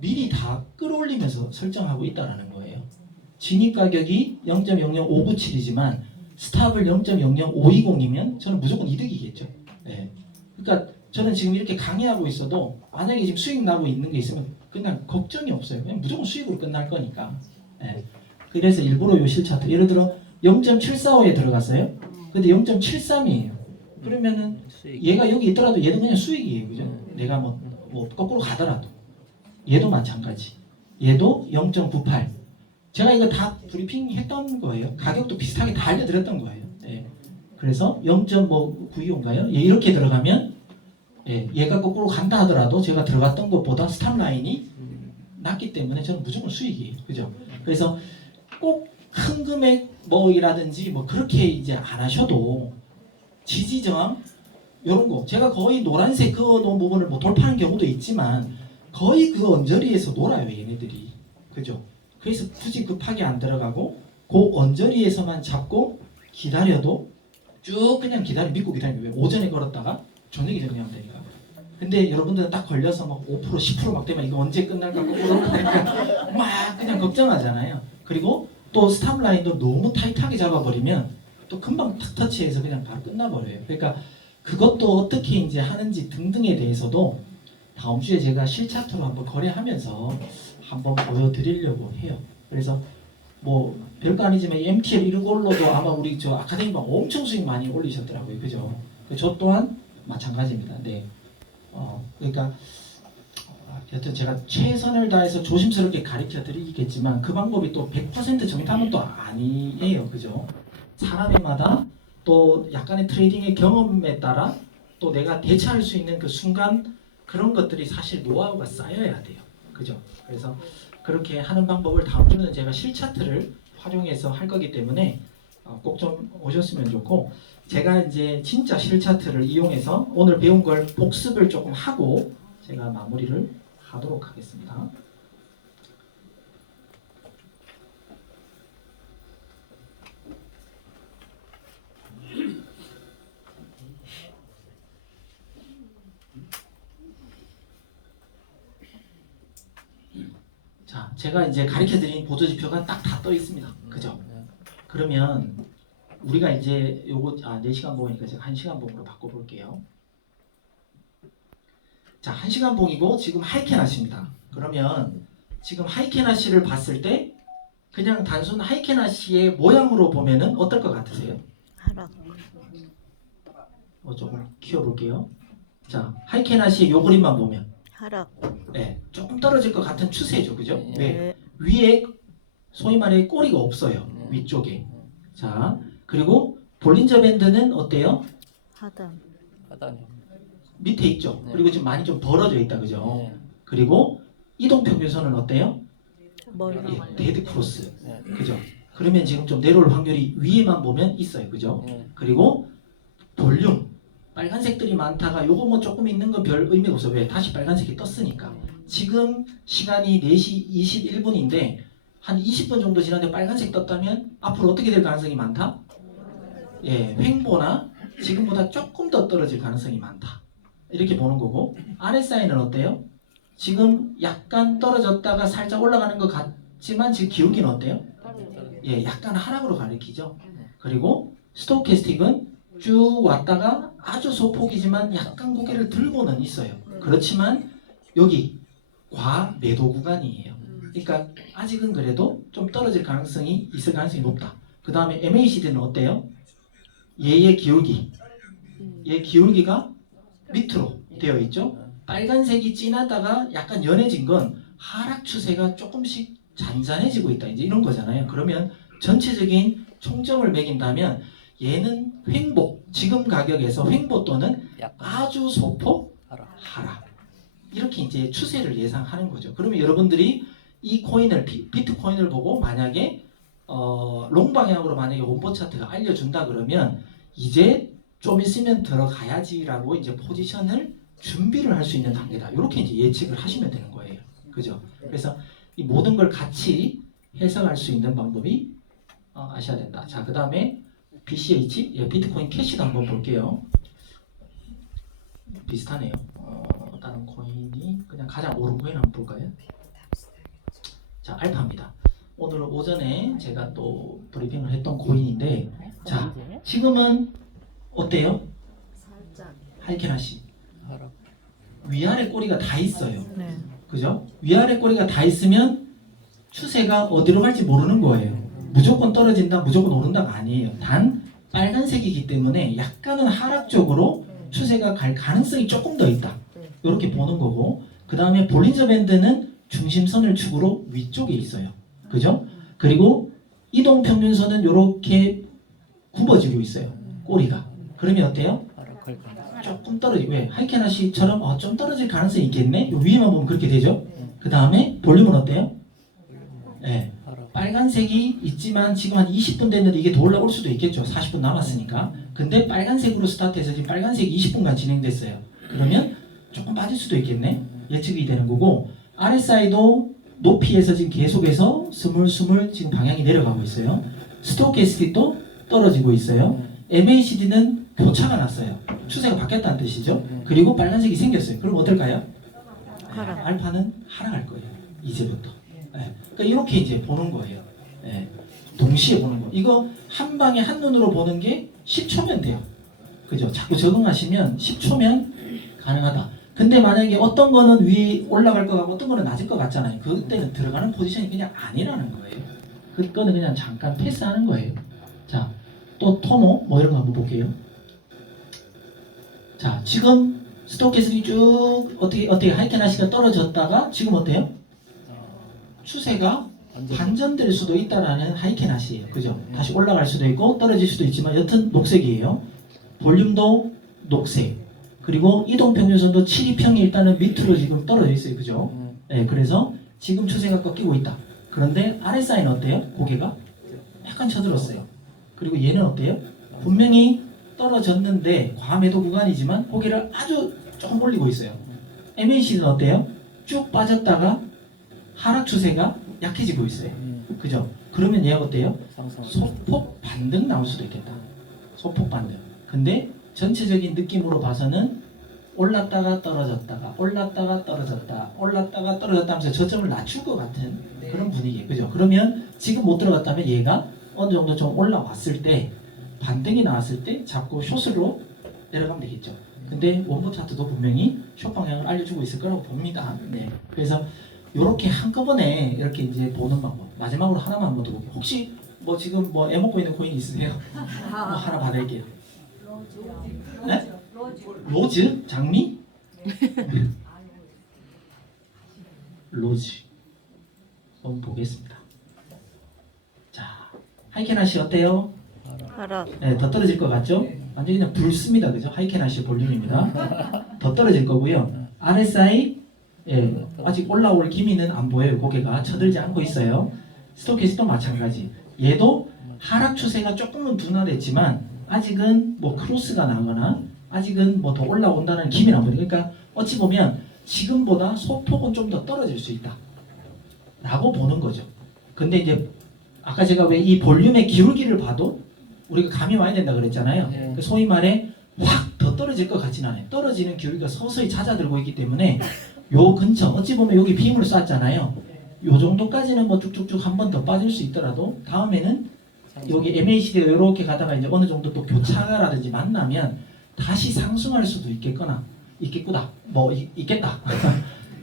미리 다 끌어올리면서 설정하고 있다는 거예요. 진입 가격이 0.00597이지만 스탑을 0.00520이면 저는 무조건 이득이겠죠. 네. 그러니까 저는 지금 이렇게 강의하고 있어도 만약에 지금 수익 나고 있는 게 있으면 그냥 걱정이 없어요. 그냥 무조건 수익으로 끝날 거니까. 예. 그래서 일부러 요 실차트 예를 들어 0.745에 들어갔어요. 근데 0.73이에요. 그러면은 얘가 여기 있더라도 얘도 그냥 수익이에요. 그죠? 내가 뭐 거꾸로 가더라도 얘도 마찬가지. 얘도 0.98. 제가 이거 다 브리핑 했던 거예요. 가격도 비슷하게 다 알려드렸던 거예요. 예. 그래서 0.925인가요? 얘 이렇게 들어가면 예, 얘가 거꾸로 간다 하더라도 제가 들어갔던 것보다 스탑 라인이 낮기 때문에 저는 무조건 수익이에요. 그죠? 그래서 꼭 큰 금액 뭐이라든지 뭐 그렇게 이제 안 하셔도 지지 저항 이런 거 제가 거의 노란색 그 부분을 뭐 돌파하는 경우도 있지만 거의 그 언저리에서 놀아요 얘네들이. 그죠? 그래서 굳이 급하게 안 들어가고 그 언저리에서만 잡고 기다려도 쭉 그냥 믿고 기다리는 거예요. 오전에 걸었다가 저녁에 정리하면 되니까. 근데 여러분들은 딱 걸려서 막 5% 10%막 되면 이거 언제 끝날까 그러니까 막 그냥 걱정하잖아요. 그리고 또 스탑 라인도 너무 타이트하게 잡아버리면 또 금방 탁 터치해서 그냥 바로 끝나버려요. 그러니까 그것도 어떻게 이제 하는지 등등에 대해서도 다음 주에 제가 실차트로 한번 거래하면서 한번 보여드리려고 해요. 그래서 뭐 별거 아니지만 MTL 이걸로도 아마 우리 저 아카데미방 엄청 수익 많이 올리셨더라고요. 그죠? 저 또한 마찬가지입니다. 네. 그러니까 여튼 제가 최선을 다해서 조심스럽게 가르쳐 드리겠지만 그 방법이 또 100% 정답은 또 아니에요. 그죠? 사람마다 또 약간의 트레이딩의 경험에 따라 또 내가 대처할 수 있는 그 순간 그런 것들이 사실 노하우가 쌓여야 돼요. 그죠? 그래서 그렇게 하는 방법을 다음 주는 제가 실차트를 활용해서 할 거기 때문에 꼭 좀 오셨으면 좋고 제가 이제 진짜 실차트를 이용해서 오늘 배운 걸 복습을 조금 하고 제가 마무리를 하도록 하겠습니다. 자, 제가 이제 가르쳐드린 보조지표가 딱 다 떠 있습니다. 그죠? 그러면 우리가 이제 요거 4시간 봉이니까 제가 1시간 봉으로 바꿔볼게요. 자, 1시간 봉이고 지금 하이캐나시입니다. 그러면 지금 하이캐나시를 봤을 때 그냥 단순 하이캐나시의 모양으로 보면은 어떨 것 같으세요? 하락. 조금 키워볼게요. 자, 하이캐나시의 요 그림만 보면 하락. 네, 조금 떨어질 것 같은 추세죠. 그죠? 네. 위에 소위 말해 꼬리가 없어요. 위쪽에. 자, 그리고 볼린저 밴드는 어때요? 하단. 밑에 있죠. 그리고 지금 많이 좀 벌어져 있다. 그죠? 네. 그리고 이동평균선은 어때요? 멀리. 예, 데드 크로스. 그죠? 그러면 지금 좀 내려올 확률이 위에만 보면 있어요. 그죠? 그리고 볼륨. 빨간색들이 많다가 요거 뭐 조금 있는 건 별 의미가 없어요. 왜? 다시 빨간색이 떴으니까. 지금 시간이 4시 21분인데 한 20분 정도 지났는데 빨간색 떴다면 앞으로 어떻게 될 가능성이 많다? 예, 횡보나 지금보다 조금 더 떨어질 가능성이 많다. 이렇게 보는 거고 RSI는 어때요? 지금 약간 떨어졌다가 살짝 올라가는 것 같지만 지금 기울기는 어때요? 예, 약간 하락으로 가리키죠. 그리고 스토캐스틱은 쭉 왔다가 아주 소폭이지만 약간 고개를 들고는 있어요. 그렇지만 여기 과매도 구간이에요. 그러니까 아직은 그래도 좀 떨어질 가능성이 있을 가능성이 높다. 그 다음에 MACD는 어때요? 얘의 기울기. 얘 기울기가 밑으로 되어 있죠. 빨간색이 진하다가 약간 연해진 건 하락 추세가 조금씩 잔잔해지고 있다. 이제 이런 거잖아요. 그러면 전체적인 총점을 매긴다면 얘는 횡보, 지금 가격에서 횡보 또는 아주 소폭 하락. 이렇게 이제 추세를 예상하는 거죠. 그러면 여러분들이 이 코인을 비트코인을 보고 만약에 롱 방향으로 만약에 원보 차트가 알려준다 그러면 이제 좀 있으면 들어가야지라고 이제 포지션을 준비를 할 수 있는 단계다. 이렇게 이제 예측을 하시면 되는 거예요. 그죠? 그래서 이 모든 걸 같이 해석할 수 있는 방법이 아셔야 된다. 자, 그 다음에 BCH, 예, 비트코인 캐시도 한번 볼게요. 비슷하네요. 다른 코인이 그냥 가장 오른 코인 한번 볼까요? 자, 알파입니다. 오늘 오전에 제가 또 브리핑을 했던 코인인데, 자, 지금은 어때요? 살짝. 하이캐나시. 위아래 꼬리가 다 있어요. 네. 그죠? 위아래 꼬리가 다 있으면 추세가 어디로 갈지 모르는 거예요. 무조건 떨어진다, 무조건 오른다가 아니에요. 단 빨간색이기 때문에 약간은 하락 쪽으로 추세가 갈 가능성이 조금 더 있다. 이렇게 보는 거고, 그 다음에 볼린저 밴드는 중심선을 축으로 위쪽에 있어요. 그죠? 그리고 이동평균선은 이렇게 굽어지고 있어요. 꼬리가. 그러면 어때요? 조금 떨어지고, 왜? 하이케나시처럼 좀 떨어질 가능성이 있겠네? 요 위에만 보면 그렇게 되죠? 그 다음에 볼륨은 어때요? 네. 빨간색이 있지만 지금 한 20분 됐는데 이게 더 올라올 수도 있겠죠. 40분 남았으니까. 근데 빨간색으로 스타트해서 지금 빨간색이 20분간 진행됐어요. 그러면 조금 빠질 수도 있겠네. 예측이 되는 거고, RSI도 높이에서 지금 계속해서 스물스물 지금 방향이 내려가고 있어요. 스토캐스틱도 떨어지고 있어요. MACD는 교차가 났어요. 추세가 바뀌었다는 뜻이죠. 그리고 빨간색이 생겼어요. 그럼 어떨까요? 하락. 알파는 하락할 거예요. 이제부터. 네. 그러니까 이렇게 이제 보는 거예요. 네. 동시에 보는 거. 이거 한 방에 한 눈으로 보는 게 10초면 돼요. 그죠? 자꾸 적응하시면 10초면 가능하다. 근데 만약에 어떤 거는 위에 올라갈 것 같고 어떤 거는 낮을 것 같잖아요. 그때는 들어가는 포지션이 그냥 아니라는 거예요. 그거는 그냥 잠깐 패스하는 거예요. 자, 또 토모 뭐 이런 거 한번 볼게요. 자, 지금 스토캐스틱이 쭉 어떻게 하이케나시가 떨어졌다가 지금 어때요? 추세가 반전될 수도 있다라는 하이케나시예요. 그죠? 다시 올라갈 수도 있고 떨어질 수도 있지만 여튼 녹색이에요. 볼륨도 녹색. 그리고 이동평균선도 7이평이 일단은 밑으로 지금 떨어져 있어요. 그죠? 네, 그래서 지금 추세가 꺾이고 있다. 그런데 RSI는 어때요? 고개가 약간 쳐들었어요. 그리고 얘는 어때요? 분명히 떨어졌는데 과매도 구간이지만 고개를 아주 조금 올리고 있어요. MAC는 어때요? 쭉 빠졌다가 하락 추세가 약해지고 있어요. 그죠? 그러면 얘가 어때요? 소폭 반등 나올 수도 있겠다. 소폭 반등. 근데 전체적인 느낌으로 봐서는 올랐다가 떨어졌다가 올랐다가 떨어졌다 올랐다가 떨어졌다 하면서 저점을 낮출 것 같은 그런 분위기예요. 그죠? 그러면 지금 못 들어갔다면 얘가 어느 정도 좀 올라왔을 때 반등이 나왔을 때 잡고 숏으로 내려가면 되겠죠. 근데 원본 차트도 분명히 숏 방향을 알려주고 있을 거라고 봅니다. 네. 그래서 이렇게 한꺼번에 이렇게 이제 보는 방법. 마지막으로 하나만 한번 더 볼게요. 혹시 뭐 지금 뭐 애먹고 있는 코인 있으세요? 뭐 하나 받을게요. 네? 로즈? 장미? 로즈. 한번 보겠습니다. 자, 하이케나시 어때요? 하락. 네, 더 떨어질 것 같죠? 완전히 그냥 불습니다. 그죠? 하이케나시 볼륨입니다. 더 떨어질 거고요. RSI 예, 아직 올라올 기미는 안 보여요. 고개가 쳐들지 않고 있어요. 스토캐스도 마찬가지. 얘도 하락 추세가 조금은 둔화됐지만 아직은 뭐 크로스가 나거나 아직은 뭐 더 올라온다는 기미는 안 보여요. 그러니까 어찌 보면 지금보다 소폭은 좀 더 떨어질 수 있다 라고 보는 거죠. 근데 이제 아까 제가 왜 이 볼륨의 기울기를 봐도 우리가 감이 와야 된다 그랬잖아요. 소위 말해 확 더 떨어질 것 같진 않아요. 떨어지는 기울기가 서서히 잦아들고 있기 때문에 요 근처 어찌 보면 여기 빔을 쐈잖아요. 요 정도까지는 뭐 쭉쭉쭉 한 번 더 빠질 수 있더라도 다음에는 여기 MACD가 이렇게 가다가 이제 어느 정도 또 교차라든지 만나면 다시 상승할 수도 있겠구나 뭐 있겠다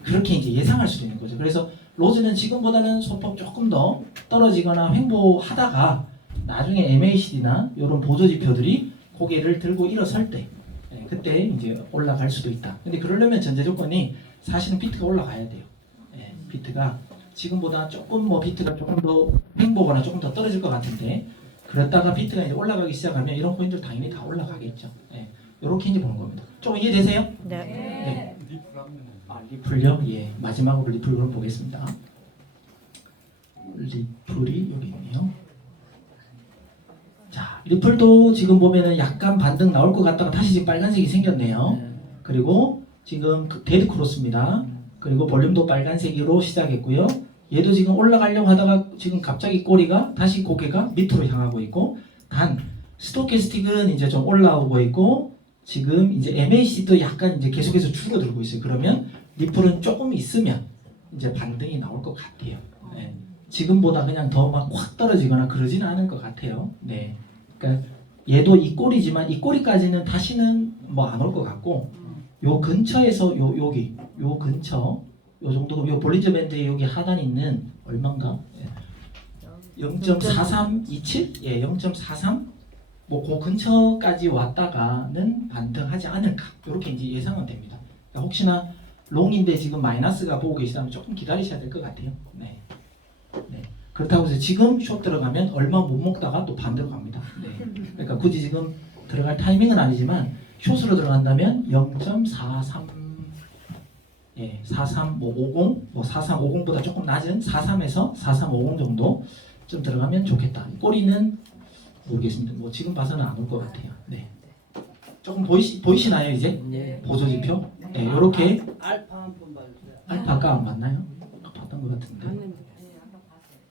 그렇게 이제 예상할 수도 있는 거죠. 그래서 로즈는 지금보다는 소폭 조금 더 떨어지거나 횡보하다가 나중에 MACD나 이런 보조 지표들이 고개를 들고 일어설 때 그때 이제 올라갈 수도 있다. 근데 그러려면 전제 조건이 사실은 비트가 올라가야 돼요. 비트가 지금보다 조금 뭐 비트가 조금 더 횡보거나 조금 더 떨어질 것 같은데 그랬다가 비트가 이제 올라가기 시작하면 이런 코인들 당연히 다 올라가겠죠. 이렇게 이제 보는 겁니다. 좀 이해되세요? 네. 리플요? 예. 마지막으로 리플 그럼 보겠습니다. 리플이 여기 있네요. 자, 리플도 지금 보면은 약간 반등 나올 것 같다가 다시 지금 빨간색이 생겼네요. 그리고 지금 데드 크로스입니다. 그리고 볼륨도 빨간색으로 시작했고요. 얘도 지금 올라가려고 하다가 지금 갑자기 꼬리가 다시 고개가 밑으로 향하고 있고, 단 스토캐스틱은 이제 좀 올라오고 있고 지금 이제 MAC도 약간 이제 계속해서 줄어들고 있어요. 그러면 리플은 조금 있으면 이제 반등이 나올 것 같아요. 네. 지금보다 그냥 더 막 확 떨어지거나 그러지는 않을 것 같아요. 네. 그러니까 얘도 이 꼬리지만 이 꼬리까지는 다시는 뭐 안 올 것 같고 요 근처에서 요 근처 요 정도 요 볼린저 밴드의 여기 하단에 있는 얼마인가? 0.4327? 예, 0.43? 뭐 그 근처까지 왔다가는 반등하지 않을까 이렇게 이제 예상은 됩니다. 그러니까 혹시나 롱인데 지금 마이너스가 보고 계시다면 조금 기다리셔야 될 것 같아요. 네. 네. 그렇다고 해서 지금 숏 들어가면 얼마 못 먹다가 또 반대로 갑니다. 네. 그러니까 굳이 지금 들어갈 타이밍은 아니지만 숏으로 들어간다면 0.43 예, 43, 뭐 50, 뭐 4350보다 조금 낮은 43에서 4350 정도 좀 들어가면 좋겠다. 꼬리는 모르겠습니다. 뭐 지금 봐서는 안 올 것 같아요. 네. 조금 보이시나요 이제? 네. 보조지표? 네, 이렇게 알파 한 번 봐주세요. 알파가 안 맞나요? 봤던 것 같은데.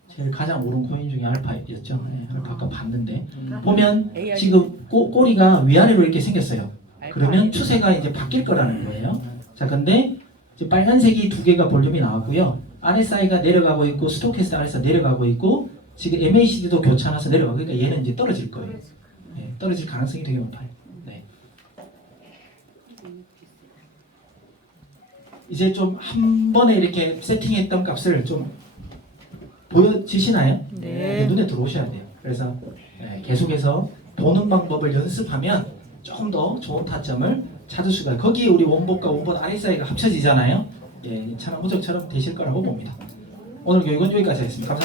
제일 가장 오른 코인 중에 알파였죠. 네, 알파 아까 봤는데 보면 지금 꼬리가 위아래로 이렇게 생겼어요. 그러면 추세가 이제 바뀔 거라는 거예요. 자, 근데 이제 빨간색이 두 개가 볼륨이 나왔고요. RSI가 내려가고 있고 스토캐스트 RSI 내려가고 있고 지금 MACD도 교차나서 내려가고 그러니까 얘는 이제 떨어질 거예요. 네, 떨어질 가능성이 되게 높아요. 네. 이제 좀 한 번에 이렇게 세팅했던 값을 좀 보여지시나요? 네. 눈에 들어오셔야 돼요. 그래서 계속해서 보는 방법을 연습하면 조금 더 좋은 타점을 찾을 수가 있어요. 거기에 우리 원복과 원본 RSI가 합쳐지잖아요. 예, 천하무적처럼 되실 거라고 봅니다. 오늘 교육은 여기까지 하겠습니다. 감사합니다.